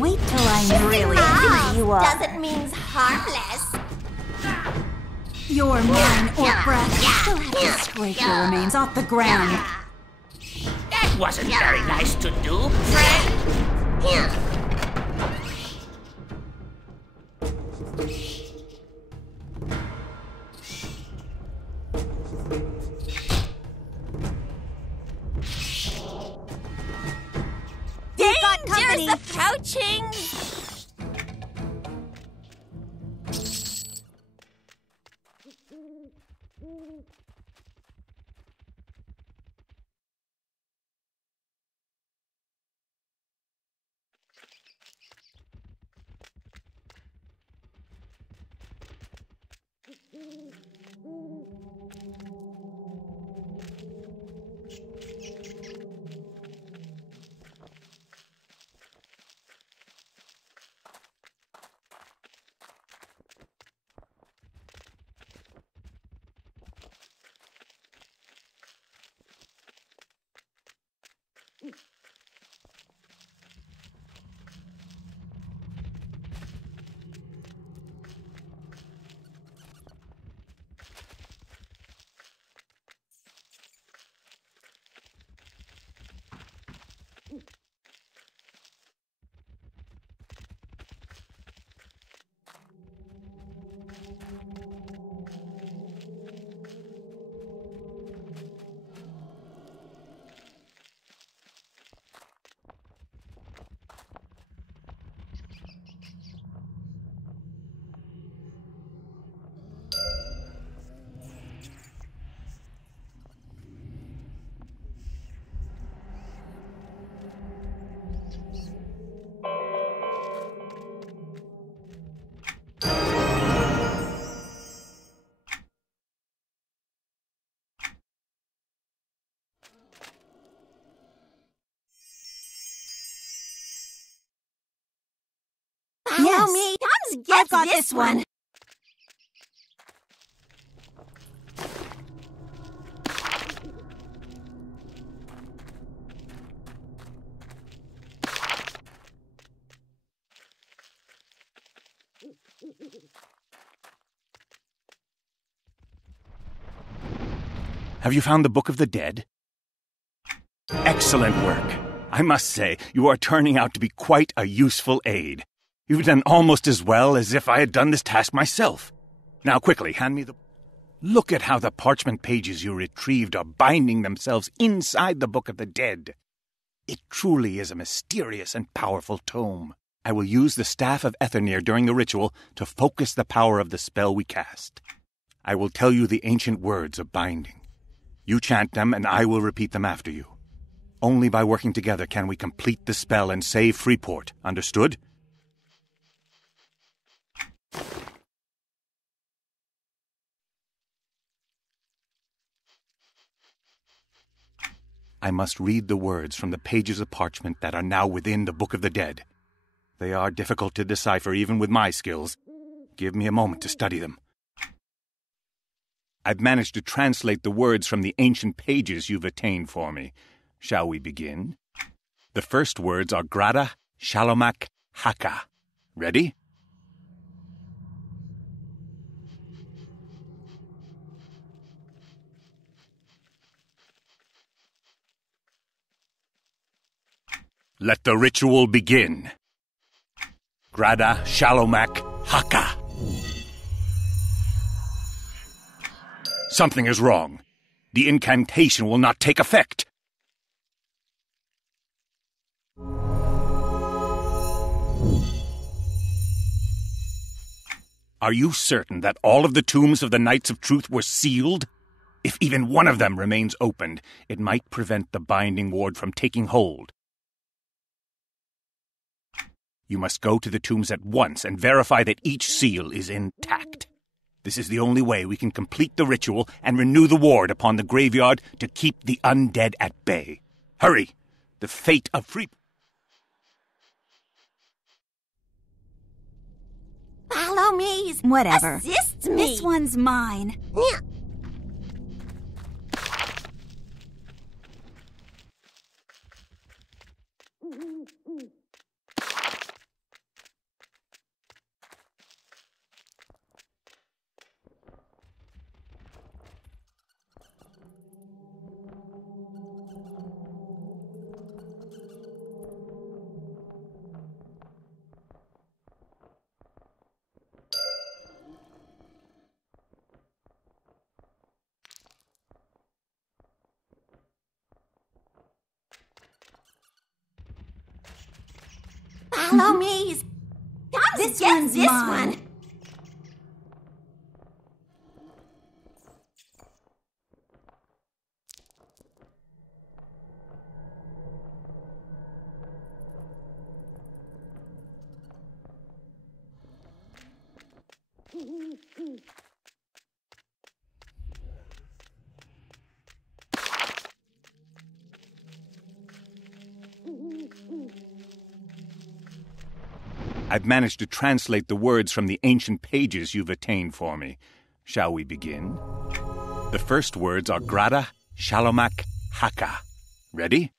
Wait till I'm really angry. You are. Doesn't mean harmless. You're mine, orc brat. You'll have to scrape your remains off the ground. That wasn't very nice to do, friend. Danger's the crouching. I've got this one. Have you found the Book of the Dead? Excellent work. I must say, you are turning out to be quite a useful aid. You've done almost as well as if I had done this task myself. Now quickly, hand me the... Look at how the parchment pages you retrieved are binding themselves inside the Book of the Dead. It truly is a mysterious and powerful tome. I will use the Staff of Etherneer during the ritual to focus the power of the spell we cast. I will tell you the ancient words of binding. You chant them, and I will repeat them after you. Only by working together can we complete the spell and save Freeport. Understood? I must read the words from the pages of parchment that are now within the Book of the Dead. They are difficult to decipher even with my skills. Give me a moment to study them. I've managed to translate the words from the ancient pages you've attained for me. Shall we begin? The first words are Grada, Shalomak, Haka. Ready? Let the ritual begin. Grada, Shalomak, Haka. Something is wrong. The incantation will not take effect. Are you certain that all of the tombs of the Knights of Truth were sealed? If even one of them remains opened, it might prevent the binding ward from taking hold. You must go to the tombs at once and verify that each seal is intact. This is the only way we can complete the ritual and renew the ward upon the graveyard to keep the undead at bay. Hurry! The fate of Follow me. Whatever. Assist me. This one's mine. Follow me. This one's mine. One. I've managed to translate the words from the ancient pages you've attained for me. Shall we begin? The first words are Grada, Shalomak, Haka. Ready?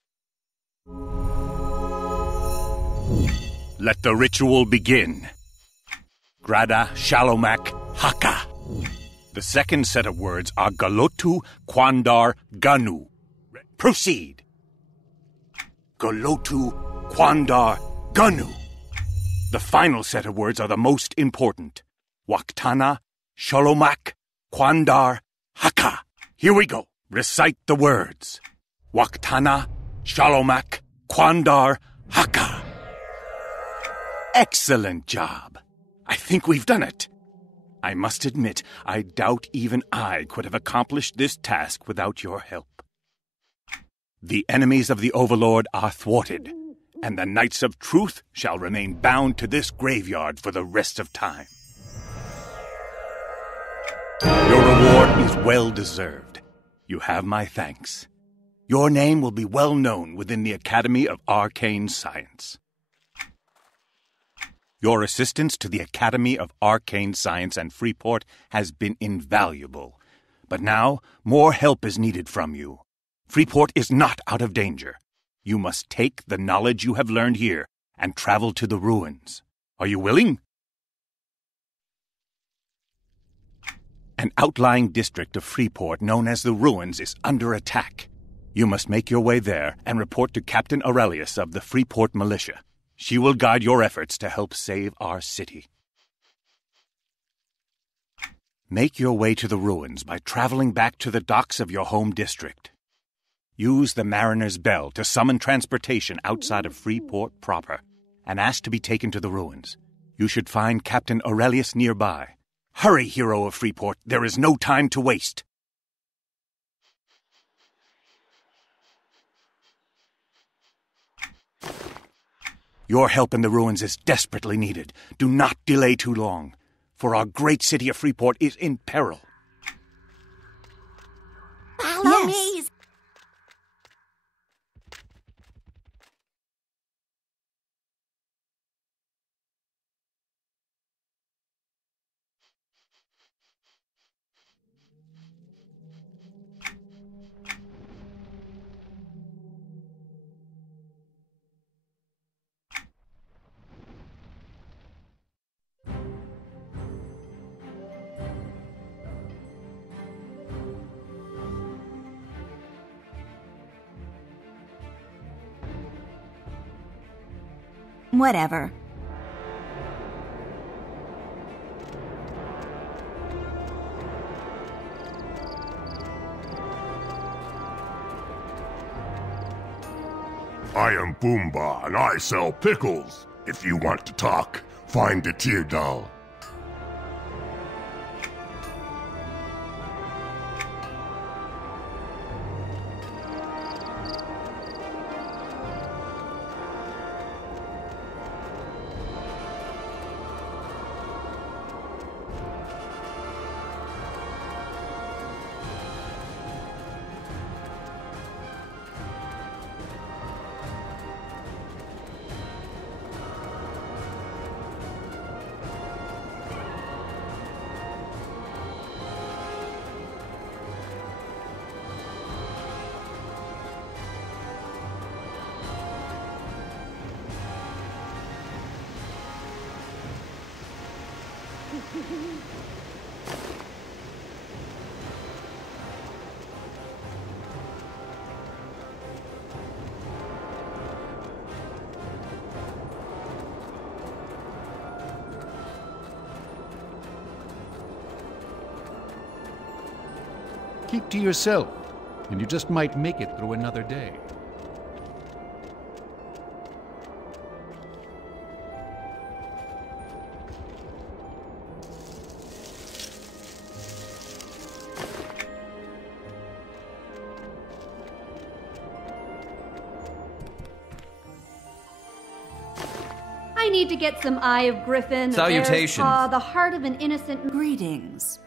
Let the ritual begin. Grada, Shalomak, Haka. The second set of words are Galotu, Kwandar, Ganu. Proceed. Galotu, Kwandar, Ganu. The final set of words are the most important. Waktana, Shalomak, Kwandar, Haka. Here we go. Recite the words. Waktana, Shalomak, Kwandar, Haka. Excellent job. I think we've done it. I must admit, I doubt even I could have accomplished this task without your help. The enemies of the Overlord are thwarted, and the Knights of Truth shall remain bound to this graveyard for the rest of time. Your reward is well deserved. You have my thanks. Your name will be well known within the Academy of Arcane Science. Your assistance to the Academy of Arcane Science and Freeport has been invaluable. But now, more help is needed from you. Freeport is not out of danger. You must take the knowledge you have learned here and travel to the ruins. Are you willing? An outlying district of Freeport known as the Ruins is under attack. You must make your way there and report to Captain Aurelius of the Freeport Militia. She will guide your efforts to help save our city. Make your way to the ruins by traveling back to the docks of your home district. Use the Mariner's Bell to summon transportation outside of Freeport proper and ask to be taken to the ruins. You should find Captain Aurelius nearby. Hurry, hero of Freeport. There is no time to waste. Your help in the ruins is desperately needed. Do not delay too long, for our great city of Freeport is in peril. Follow me. Whatever. I am Pumbaa, and I sell pickles. If you want to talk, find the Teardal. Keep to yourself, and you just might make it through another day. I need to get some Eye of Griffin. Salutations. The heart of an innocent. Greetings.